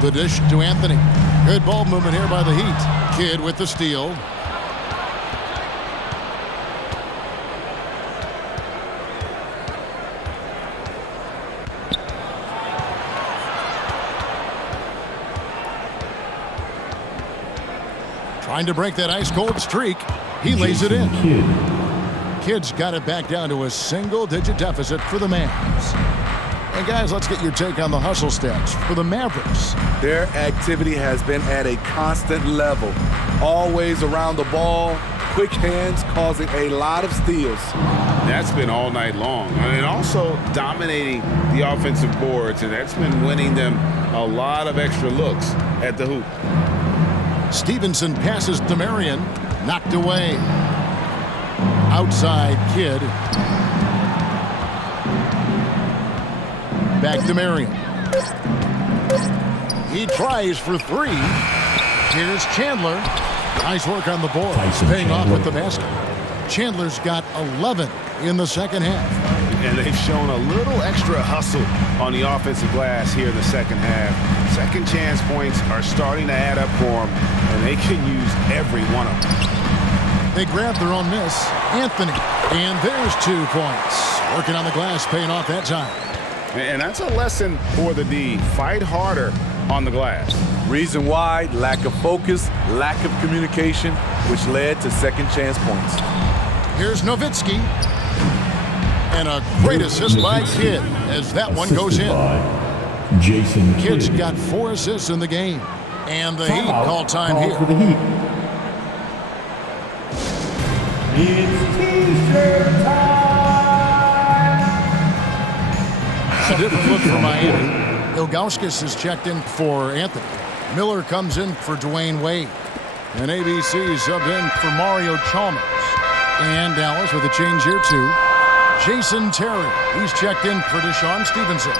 The dish to Anthony. Good ball movement here by the Heat. Kidd with the steal. Trying to break that ice-cold streak. He lays it in. Kidd's got it back down to a single-digit deficit for the Mavs. And guys, let's get your take on the hustle stats for the Mavericks. Their activity has been at a constant level. Always around the ball, quick hands causing a lot of steals. That's been all night long. And also dominating the offensive boards, and that's been winning them a lot of extra looks at the hoop. Stevenson passes to Marion. Knocked away. Outside Kidd. Back to Marion. He tries for three. Here's Chandler. Nice work on the board. Paying off with the basket. Chandler's got 11 in the second half. And they've shown a little extra hustle on the offensive glass here in the second half. Second chance points are starting to add up for them, and they can use every one of them. They grab their own miss. Anthony. And there's 2 points. Working on the glass, paying off that time. And that's a lesson for the D. Fight harder on the glass. Reason why: lack of focus, lack of communication, which led to second chance points. Here's Nowitzki. And a great assist by Kidd as that one goes in. Jason Kidd's got 4 assists in the game. And the Heat call time here. For the Heat. It's T-shirt time. A different look for Miami. Ilgauskas is checked in for Anthony. Miller comes in for Dwayne Wade. And ABC subbed in for Mario Chalmers. And Dallas with a change here too. Jason Terry, he's checked in for Deshaun Stevenson.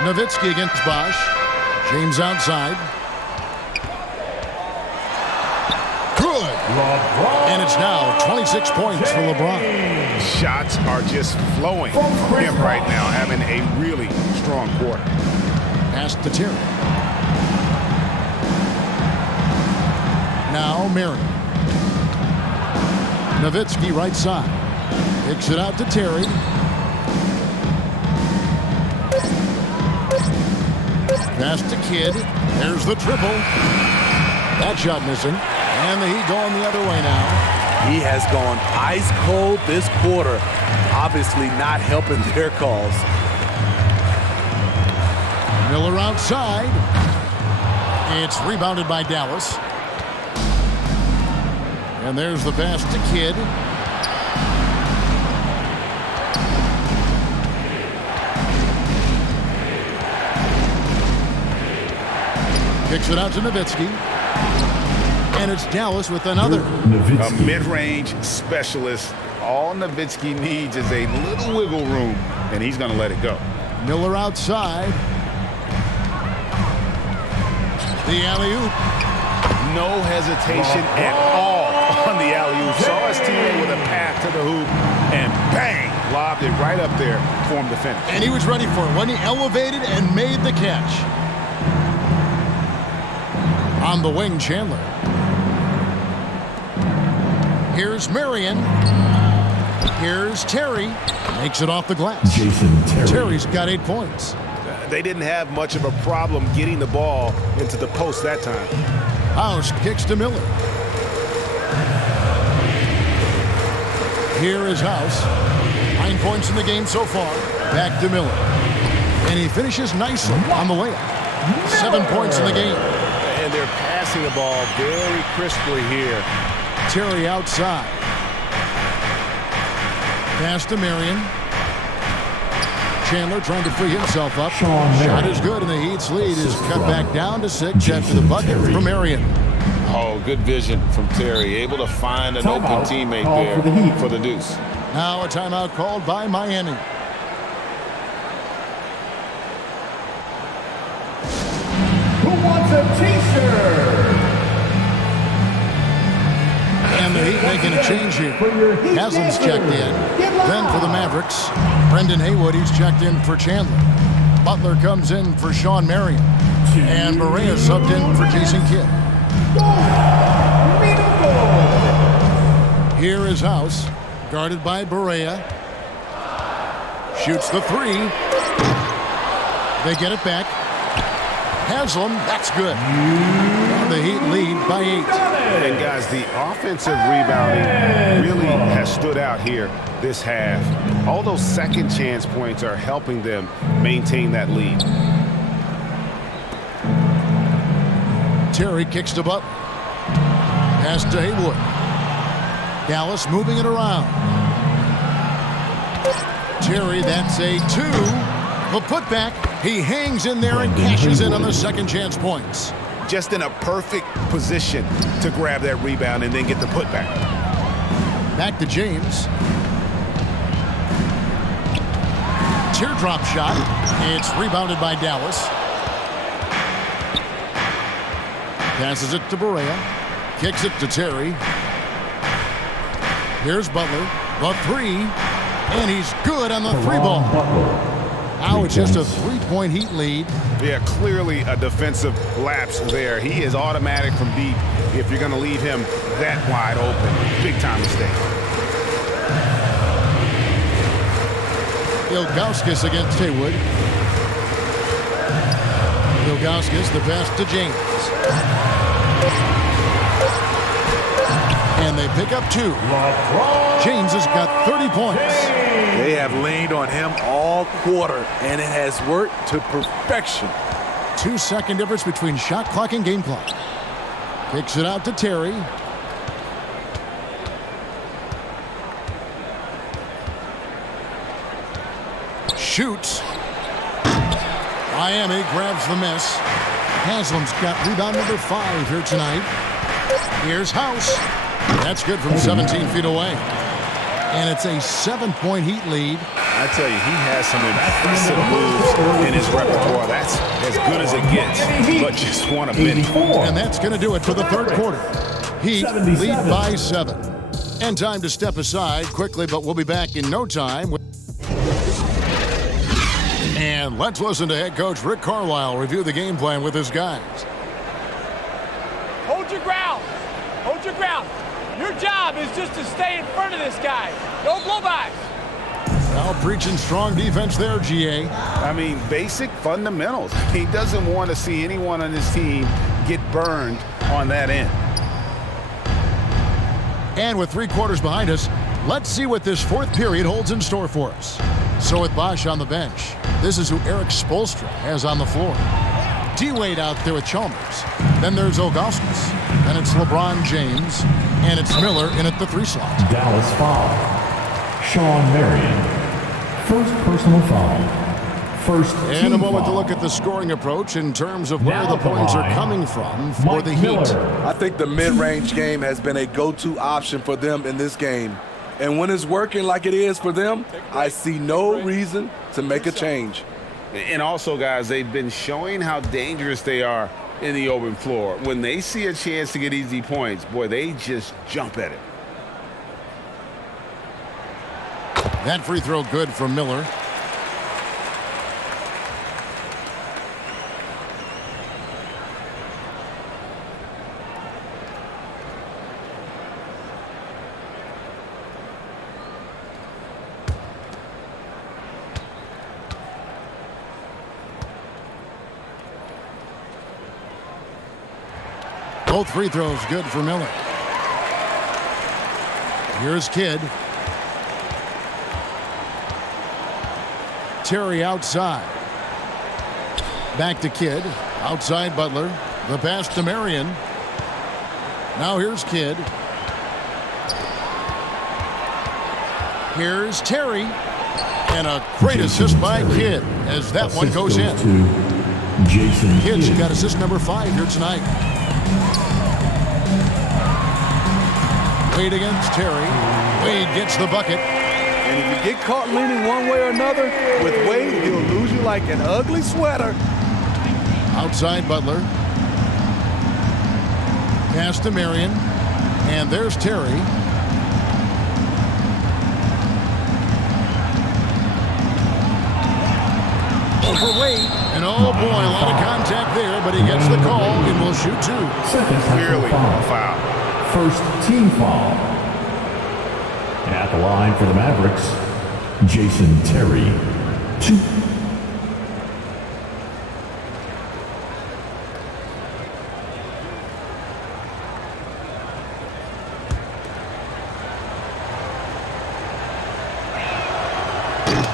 Nowitzki against Bosch. James outside. Good. And it's now 26 points for LeBron. Shots are just flowing from him right now, having a really strong quarter. Pass to Terry. Now Marion. Nowitzki right side. Kicks it out to Terry. Pass to Kidd. There's the triple. That shot missing. And the Heat going the other way now. He has gone ice cold this quarter, obviously not helping their cause. Miller outside. It's rebounded by Dallas. And there's the pass to Kidd. Kicks it out to Nowitzki. And it's Dallas with another. A mid-range specialist. All Nowitzki needs is a little wiggle room, and he's going to let it go. Miller outside. The alley-oop. No hesitation at all on the alley-oop. Saw his teammate with a path to the hoop, and bang, lobbed it right up there for him to finish. And he was ready for it when he elevated and made the catch. On the wing, Chandler. Here's Marion. Here's Terry. Makes it off the glass. Jason Terry. Terry's got 8 points. They didn't have much of a problem getting the ball into the post that time. House kicks to Miller. Here is House. 9 points in the game so far. Back to Miller. And he finishes nicely on the layup. 7 points in the game. And they're passing the ball very crisply here. Terry outside. Pass to Marion. Chandler trying to free himself up. Shot is good, and the Heat's lead is cut back down to 6 after the bucket from Marion. Oh, good vision from Terry. Able to find an open teammate there for the deuce. Now a timeout called by Miami. Who wants a T-shirt? And the Heat making a change here. Haslam's checked in. Then for the Mavericks, Brendan Haywood, he's checked in for Chandler. Butler comes in for Sean Marion. And Barea subbed in for Jason Kidd. Here is House, guarded by Barea. Shoots the three. They get it back. Haslam, that's good. And the Heat lead by 8. And guys, the offensive rebounding really has stood out here this half. All those second chance points are helping them maintain that lead. Terry kicks to Butler. Pass to Haywood. Dallas moving it around. Terry, that's a 2. The putback, he hangs in there and cashes in on the second chance points. just in a perfect position to grab that rebound and then get the putback. Back to James. Teardrop shot. It's rebounded by Dallas. Passes it to Barea. Kicks it to Terry. Here's Butler. The three. And he's good on the three ball. Now it's just a three-point Heat lead. Yeah, clearly a defensive lapse there. He is automatic from deep if you're going to leave him that wide open. Big-time mistake. Ilgauskas against Haywood. Ilgauskas, the pass to James. And they pick up 2. James has got 30 points. They have leaned on him all quarter, and it has worked to perfection. 2-second difference between shot clock and game clock. Kicks it out to Terry. Shoots. Miami grabs the miss. Haslam's got rebound number 5 here tonight. Here's House. That's good from 17 feet away. And it's a 7-point Heat lead. I tell you, he has some impressive moves in his repertoire. That's as good as it gets, but just one a minute. And that's going to do it for the third quarter. Heat lead by 7. And time to step aside quickly, but we'll be back in no time. And let's listen to head coach Rick Carlisle review the game plan with his guys. Hold your ground. Hold your ground. Your job is just to stay in front of this guy. No blowbacks. Now preaching strong defense there, GA. I mean, basic fundamentals. He doesn't want to see anyone on his team get burned on that end. And with 3 quarters behind us, let's see what this fourth period holds in store for us. So with Bosch on the bench, this is who Eric Spoelstra has on the floor. D-Wade out there with Chalmers. Then there's Ilgauskas. Then it's LeBron James. And it's Miller in at the 3 slot. Dallas foul. Sean Marion. First personal foul. First team And a moment foul. to look at the scoring approach in terms of where the points are coming from for the Heat. I think the mid-range game has been a go-to option for them in this game. And when it's working like it is for them, I see no reason to make a change. And also, guys, they've been showing how dangerous they are in the open floor. When they see a chance to get easy points, boy, they just jump at it. That free throw good from Miller. Both free throws good for Miller. Here's Kidd. Terry outside. Back to Kidd. Outside Butler. The pass to Marion. Now here's Kidd. Here's Terry. And a great assist by Kidd as that one goes in. Kidd's got assist number 5 here tonight. Wade against Terry. Wade gets the bucket. And if you get caught leaning one way or another, with Wade, he'll lose you like an ugly sweater. Outside Butler. Pass to Marion. And there's Terry. Over Wade. And oh boy, a lot of contact there, but he gets the call and will shoot 2. Clearly a foul. First team foul. At the line for the Mavericks, Jason Terry. 2.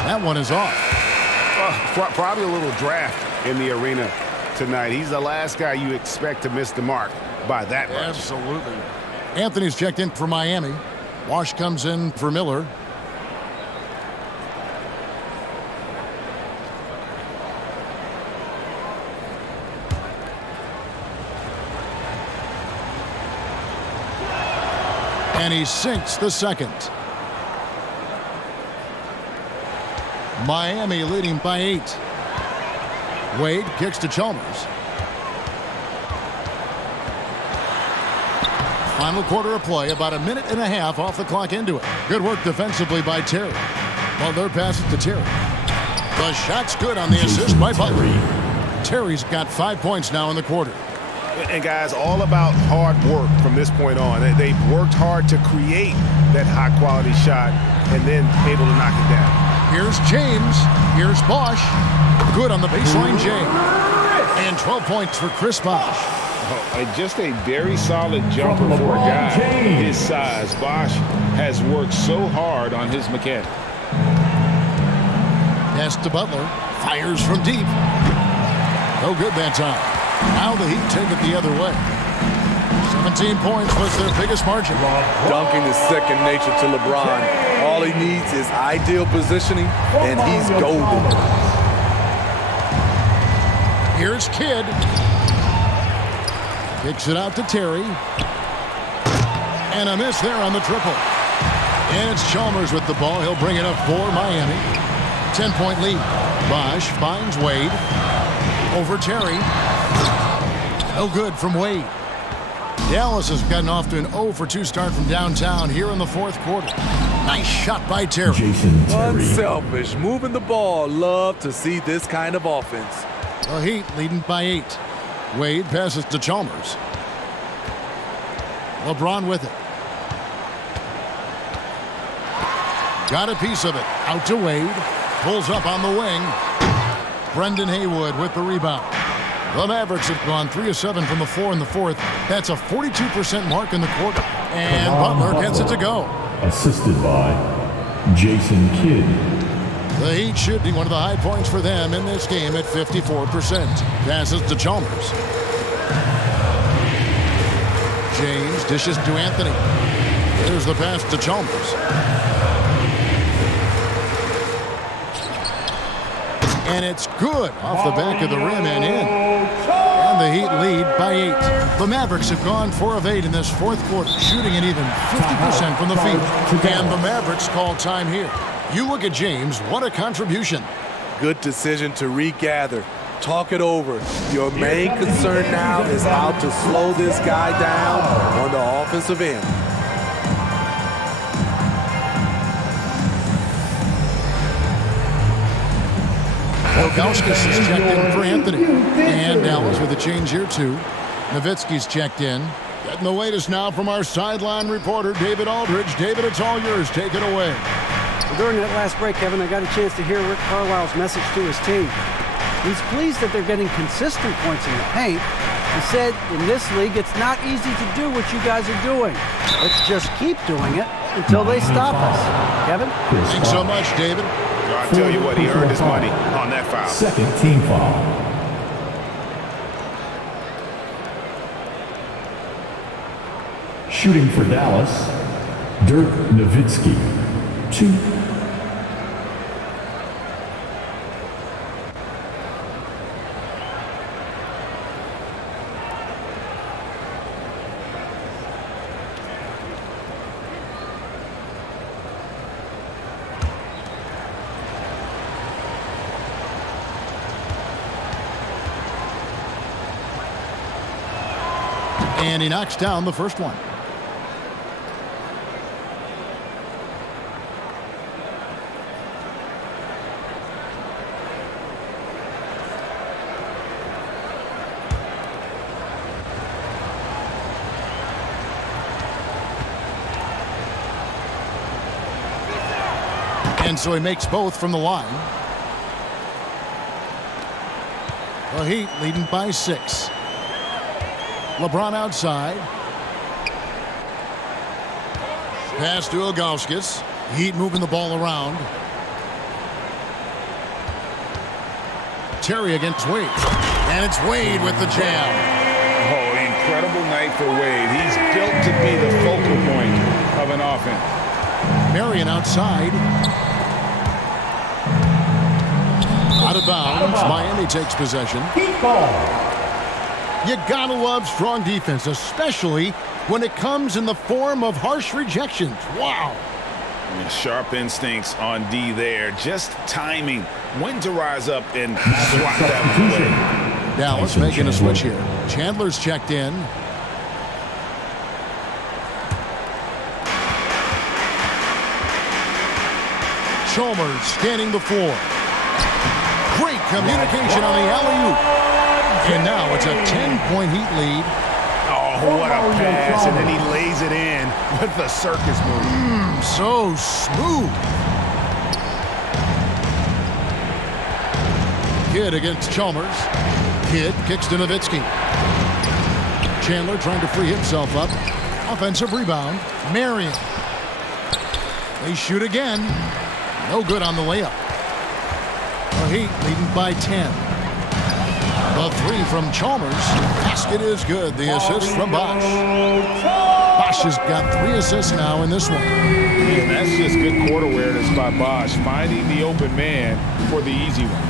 That one is off. Probably a little draft in the arena tonight. He's the last guy you expect to miss the mark by that much. Absolutely. Anthony's checked in for Miami. Wash comes in for Miller. And he sinks the second. Miami leading by 8. Wade kicks to Chalmers. Final quarter of play, about a minute and a half off the clock into it. Good work defensively by Terry. Butler passes to Terry. The shot's good on the assist by Butler. Terry's got 5 points now in the quarter. And guys, all about hard work from this point on. They've worked hard to create that high-quality shot and then able to knock it down. Here's James. Here's Bosch. Good on the baseline, James. And 12 points for Chris Bosch. Just a very solid jumper for a guy his size. Bosch has worked so hard on his mechanics. Pass to Butler. Fires from deep. No good that time. Now the Heat take it the other way. 17 points was their biggest margin. Dunking is second nature to LeBron. All he needs is ideal positioning, and he's golden. Here's Kidd. Kicks it out to Terry. And a miss there on the triple. And it's Chalmers with the ball. He'll bring it up for Miami. 10-point lead. Bosch finds Wade. Over Terry. No good from Wade. Dallas has gotten off to an 0-for-2 start from downtown here in the fourth quarter. Nice shot by Terry. Jason Terry. Unselfish, moving the ball. Love to see this kind of offense. The Heat leading by 8. Wade passes to Chalmers. LeBron with it. Got a piece of it. Out to Wade. Pulls up on the wing. Brendan Haywood with the rebound. The Mavericks have gone 3 of 7 from the floor in the fourth. That's a 42% mark in the quarter. And Butler gets it to go. Assisted by Jason Kidd. The Heat should be one of the high points for them in this game at 54%. Passes to Chalmers. James dishes to Anthony. There's the pass to Chalmers. And it's good off the back of the rim and in. And the Heat lead by 8. The Mavericks have gone 4 of 8 in this fourth quarter, shooting an even 50% from the field. And the Mavericks call time here. You look at James, what a contribution. Good decision to regather. Talk it over. Your main concern now is how to slow this guy down on the offensive end. Ilgauskas is checked in for Anthony. And Dallas with a change here, too. Nowitzki's checked in. Getting the latest now from our sideline reporter, David Aldridge. David, it's all yours. Take it away. Well, during that last break, Kevin, I got a chance to hear Rick Carlisle's message to his team. He's pleased that they're getting consistent points in the paint. He said, in this league, it's not easy to do what you guys are doing. Let's just keep doing it until they stop us. Kevin? Thanks so much, David. I tell you what, he earned his money on that foul. Second team foul. Shooting for Dallas, Dirk Nowitzki. 2. And he knocks down the first one. And so he makes both from the line. The Heat leading by 6. LeBron outside. Pass to Ilgauskas. Heat moving the ball around. Terry against Wade. And it's Wade with the jam. Oh, incredible night for Wade. He's built to be the focal point of an offense. Marion outside. Out of bounds. Miami takes possession. You gotta love strong defense, especially when it comes in the form of harsh rejections. Wow. And sharp instincts on D there. Just timing when to rise up and swat that one away. Dallas making a switch here. Chandler's checked in. Chalmers scanning the floor. Great communication on the alley-oop. And now it's a 10-point Heat lead. Oh, what a pass. And then he lays it in with the circus move. So smooth. Kidd against Chalmers. Kidd kicks to Nowitzki. Chandler trying to free himself up. Offensive rebound. Marion. They shoot again. No good on the layup. The Heat leading by 10. The three from Chalmers. Basket is good. The assist from Bosch. Bosch has got 3 assists now in this one. And that's just good court awareness by Bosch, finding the open man for the easy one.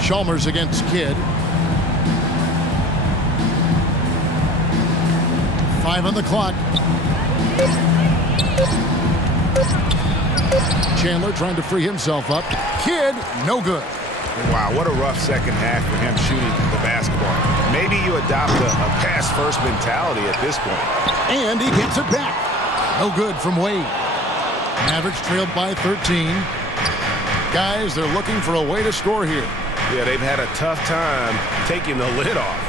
Chalmers against Kidd. 5 on the clock. Chandler trying to free himself up. Kidd, no good. Wow, what a rough second half for him shooting the basketball. Maybe you adopt a pass-first mentality at this point. And he gets it back. No good from Wade. Mavericks trailed by 13. Guys, they're looking for a way to score here. Yeah, they've had a tough time taking the lid off.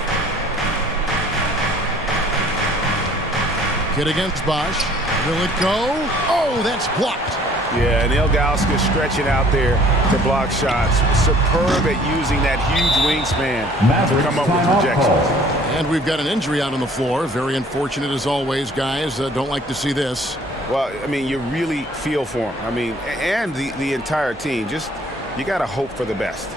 Kidd against Bosch. Will it go? Oh, that's blocked. Yeah, and Ilgauskas stretching out there to block shots. Superb at using that huge wingspan to come up with projections. And we've got an injury out on the floor. Very unfortunate as always, guys. Don't like to see this. Well, I mean, you really feel for him. I mean, and the entire team. Just, you got to hope for the best.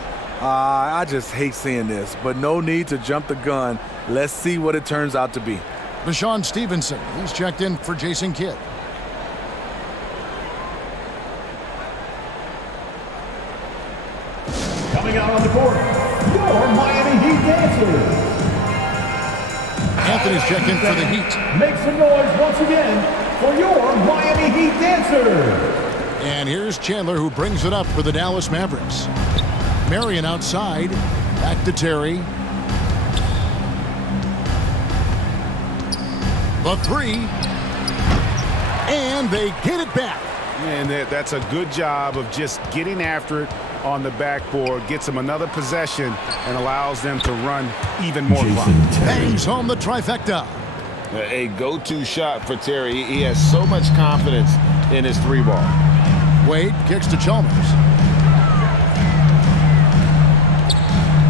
I just hate seeing this, but no need to jump the gun. Let's see what it turns out to be. Deshaun Stevenson, he's checked in for Jason Kidd. Coming out on the court, your Miami Heat dancers. Anthony's checked in for the Heat. Make some noise once again for your Miami Heat dancers. And here's Chandler, who brings it up for the Dallas Mavericks. Marion outside. Back to Terry. The three. And they get it back. And that's a good job of just getting after it on the backboard. Gets them another possession and allows them to run even more clock. Bangs home the trifecta. A go-to shot for Terry. He has so much confidence in his three ball. Wade kicks to Chalmers.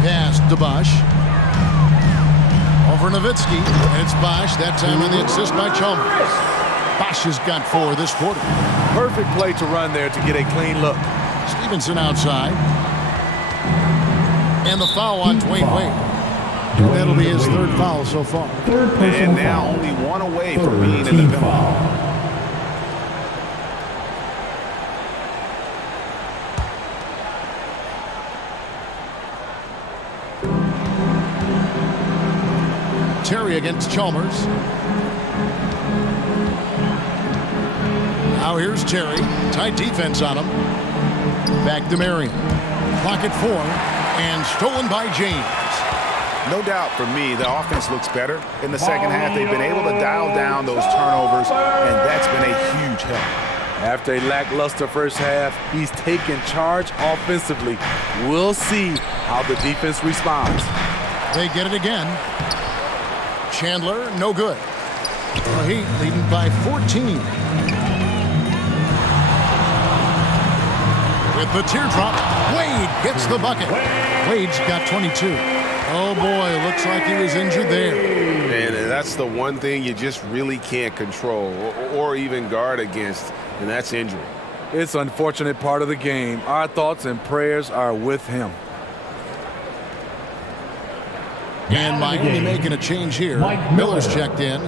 Pass to Bosch. Over Nowitzki. And it's Bosch. That time on the assist by Chalmers. Bosch has got 4 this quarter. Perfect play to run there to get a clean look. Stevenson outside. And the foul on Dwayne Wade. That'll be his 3rd foul so far. And now only 1 away from being in the penalty. Terry against Chalmers. Now here's Terry. Tight defense on him. Back to Marion. Clock at 4. And stolen by James. No doubt for me, the offense looks better in the second half. They've been able to dial down those turnovers, and that's been a huge help. After a lackluster first half, he's taken charge offensively. We'll see how the defense responds. They get it again. Chandler, no good. The Heat leading by 14. With the teardrop, Wade gets the bucket. Wade's got 22. Oh boy, looks like he was injured there. And that's the one thing you just really can't control or even guard against, and that's injury. It's an unfortunate part of the game. Our thoughts and prayers are with him. And Miami making a change here. Miller's checked in.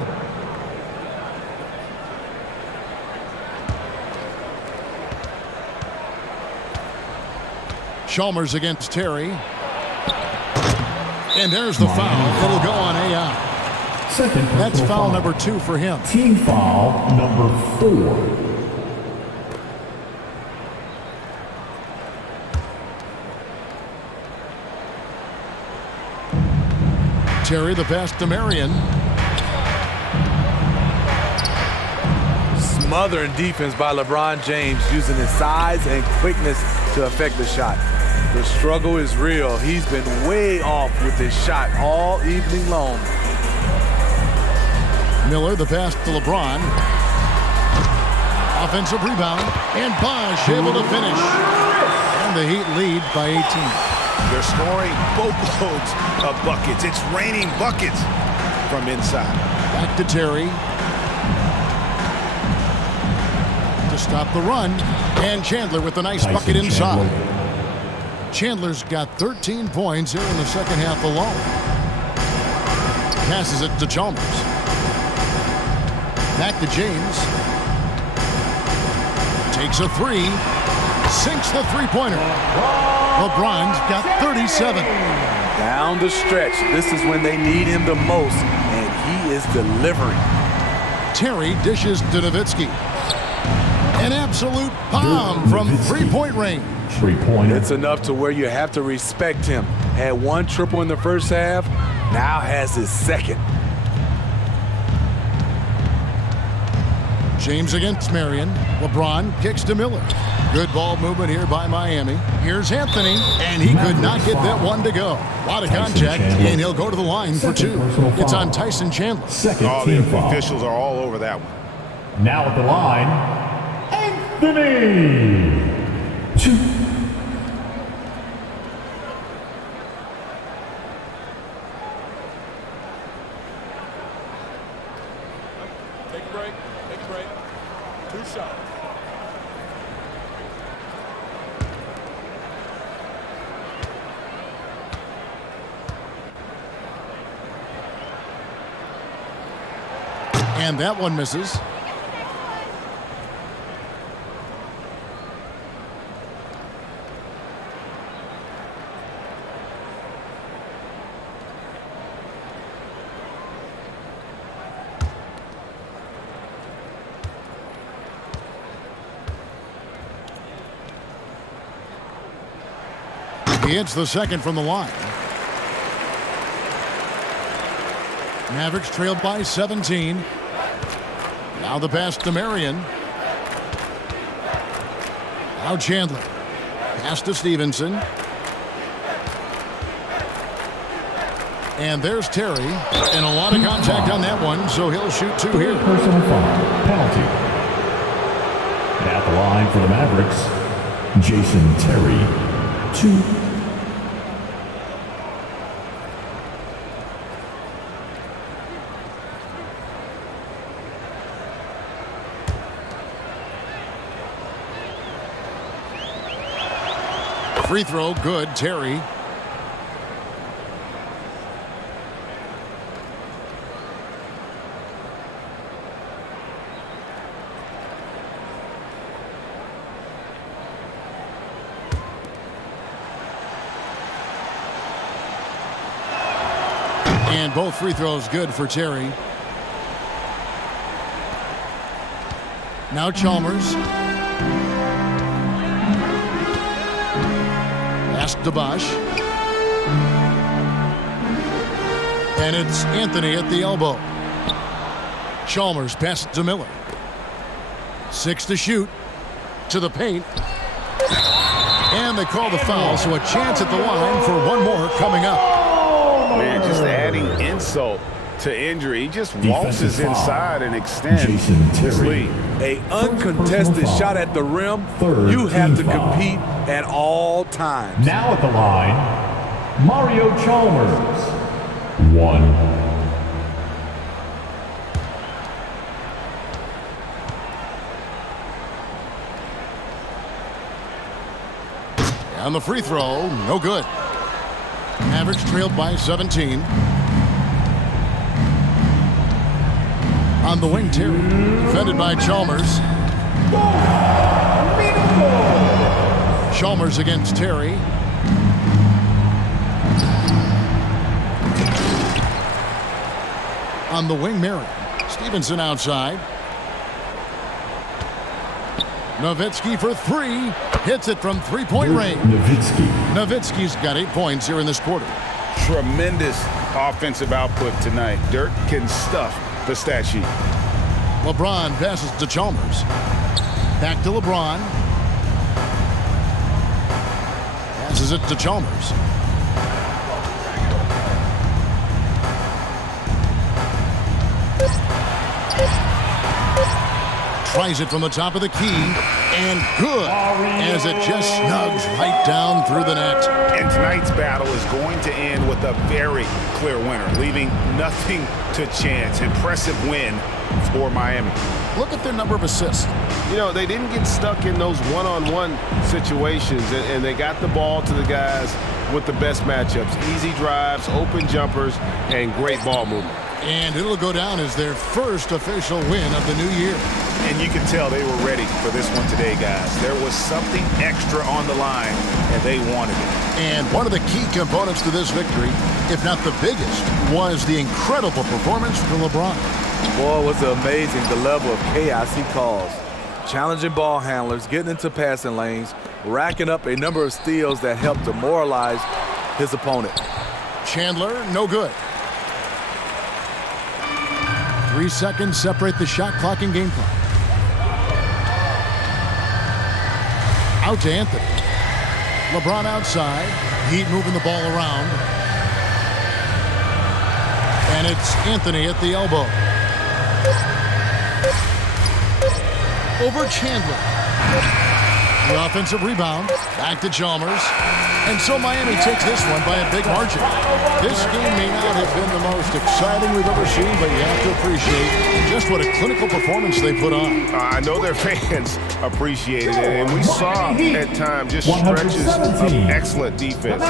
Chalmers against Terry. And there's the foul. It'll go on AI. Second That's personal foul number 2 for him. Team foul number 4. Terry, the pass to Marion. Smothering defense by LeBron James, using his size and quickness to affect the shot. The struggle is real. He's been way off with his shot all evening long. Miller, the pass to LeBron. Offensive rebound, and Bosh able to finish. And the Heat lead by 18. They're scoring boatloads of buckets. It's raining buckets from inside. Back to Terry. To stop the run. And Chandler with a nice bucket inside. Chandler's got 13 points here in the second half alone. Passes it to Chalmers. Back to James. Takes a three. Sinks the three-pointer. LeBron's got 37. Down the stretch, this is when they need him the most, and he is delivering. Terry dishes to Nowitzki. An absolute bomb from three-point range. Three-pointer. It's enough to where you have to respect him. Had one triple in the first half, now has his second. James against Marion. LeBron kicks to Miller. Good ball movement here by Miami. Here's Anthony, and he could not get that one to go. A lot of contact, and he'll go to the line for 2. It's on Tyson Chandler. Oh, the officials are all over that one. Now at the line, Anthony. 2. Take a break. Take a break. 2 shots. And that one misses. He hits the second from the line. Mavericks trailed by 17. Now the pass to Marion. Now Chandler. Pass to Stevenson. And there's Terry. And a lot of contact on that one, so he'll shoot 2 here. Personal foul. Penalty. At the line for the Mavericks, Jason Terry. 2. Free throw, good. Terry. And both free throws good for Terry. Now Chalmers. Pass to Bosh. And it's Anthony at the elbow. Chalmers passes to Miller. 6 to shoot. To the paint. And they call the foul, so a chance at the line for one more coming up. Man, just adding insult to injury. He just waltzes inside and extends his lead. An uncontested shot at the rim. You have to compete at all times. Now at the line, Mario Chalmers. 1. And the free throw, no good. Mavericks trailed by 17. On the wing, Terry. Defended by Chalmers. Chalmers against Terry. on the wing, Marion. Stevenson outside. Nowitzki for three. Hits it from three-point range. Nowitzki's got 8 points here in this quarter. Tremendous offensive output tonight. Dirk can stuff the stat sheet. LeBron passes to Chalmers. Back to LeBron. Passes it to Chalmers. Tries it from the top of the key, and good, as it just snugs right down through the net. And tonight's battle is going to end with a very clear winner, leaving nothing to chance. Impressive win for Miami. Look at their number of assists. You know, they didn't get stuck in those one-on-one situations, and they got the ball to the guys with the best matchups. Easy drives, open jumpers, and great ball movement. And it'll go down as their first official win of the new year. And you can tell they were ready for this one today, guys. There was something extra on the line, and they wanted it. And one of the key components to this victory, if not the biggest, was the incredible performance from LeBron. Boy, was it amazing the level of chaos he caused. Challenging ball handlers, getting into passing lanes, racking up a number of steals that helped demoralize his opponent. Chandler, no good. 3 seconds separate the shot clock and game clock. Out to Anthony. LeBron outside. Heat moving the ball around. And it's Anthony at the elbow. Over Chandler. The offensive rebound. Back to Chalmers. And so Miami takes this one by a big margin. This game may not have been the most exciting we've ever seen, but you have to appreciate just what a clinical performance they put on. I know their fans appreciated it, and we saw at times just stretches of excellent defense.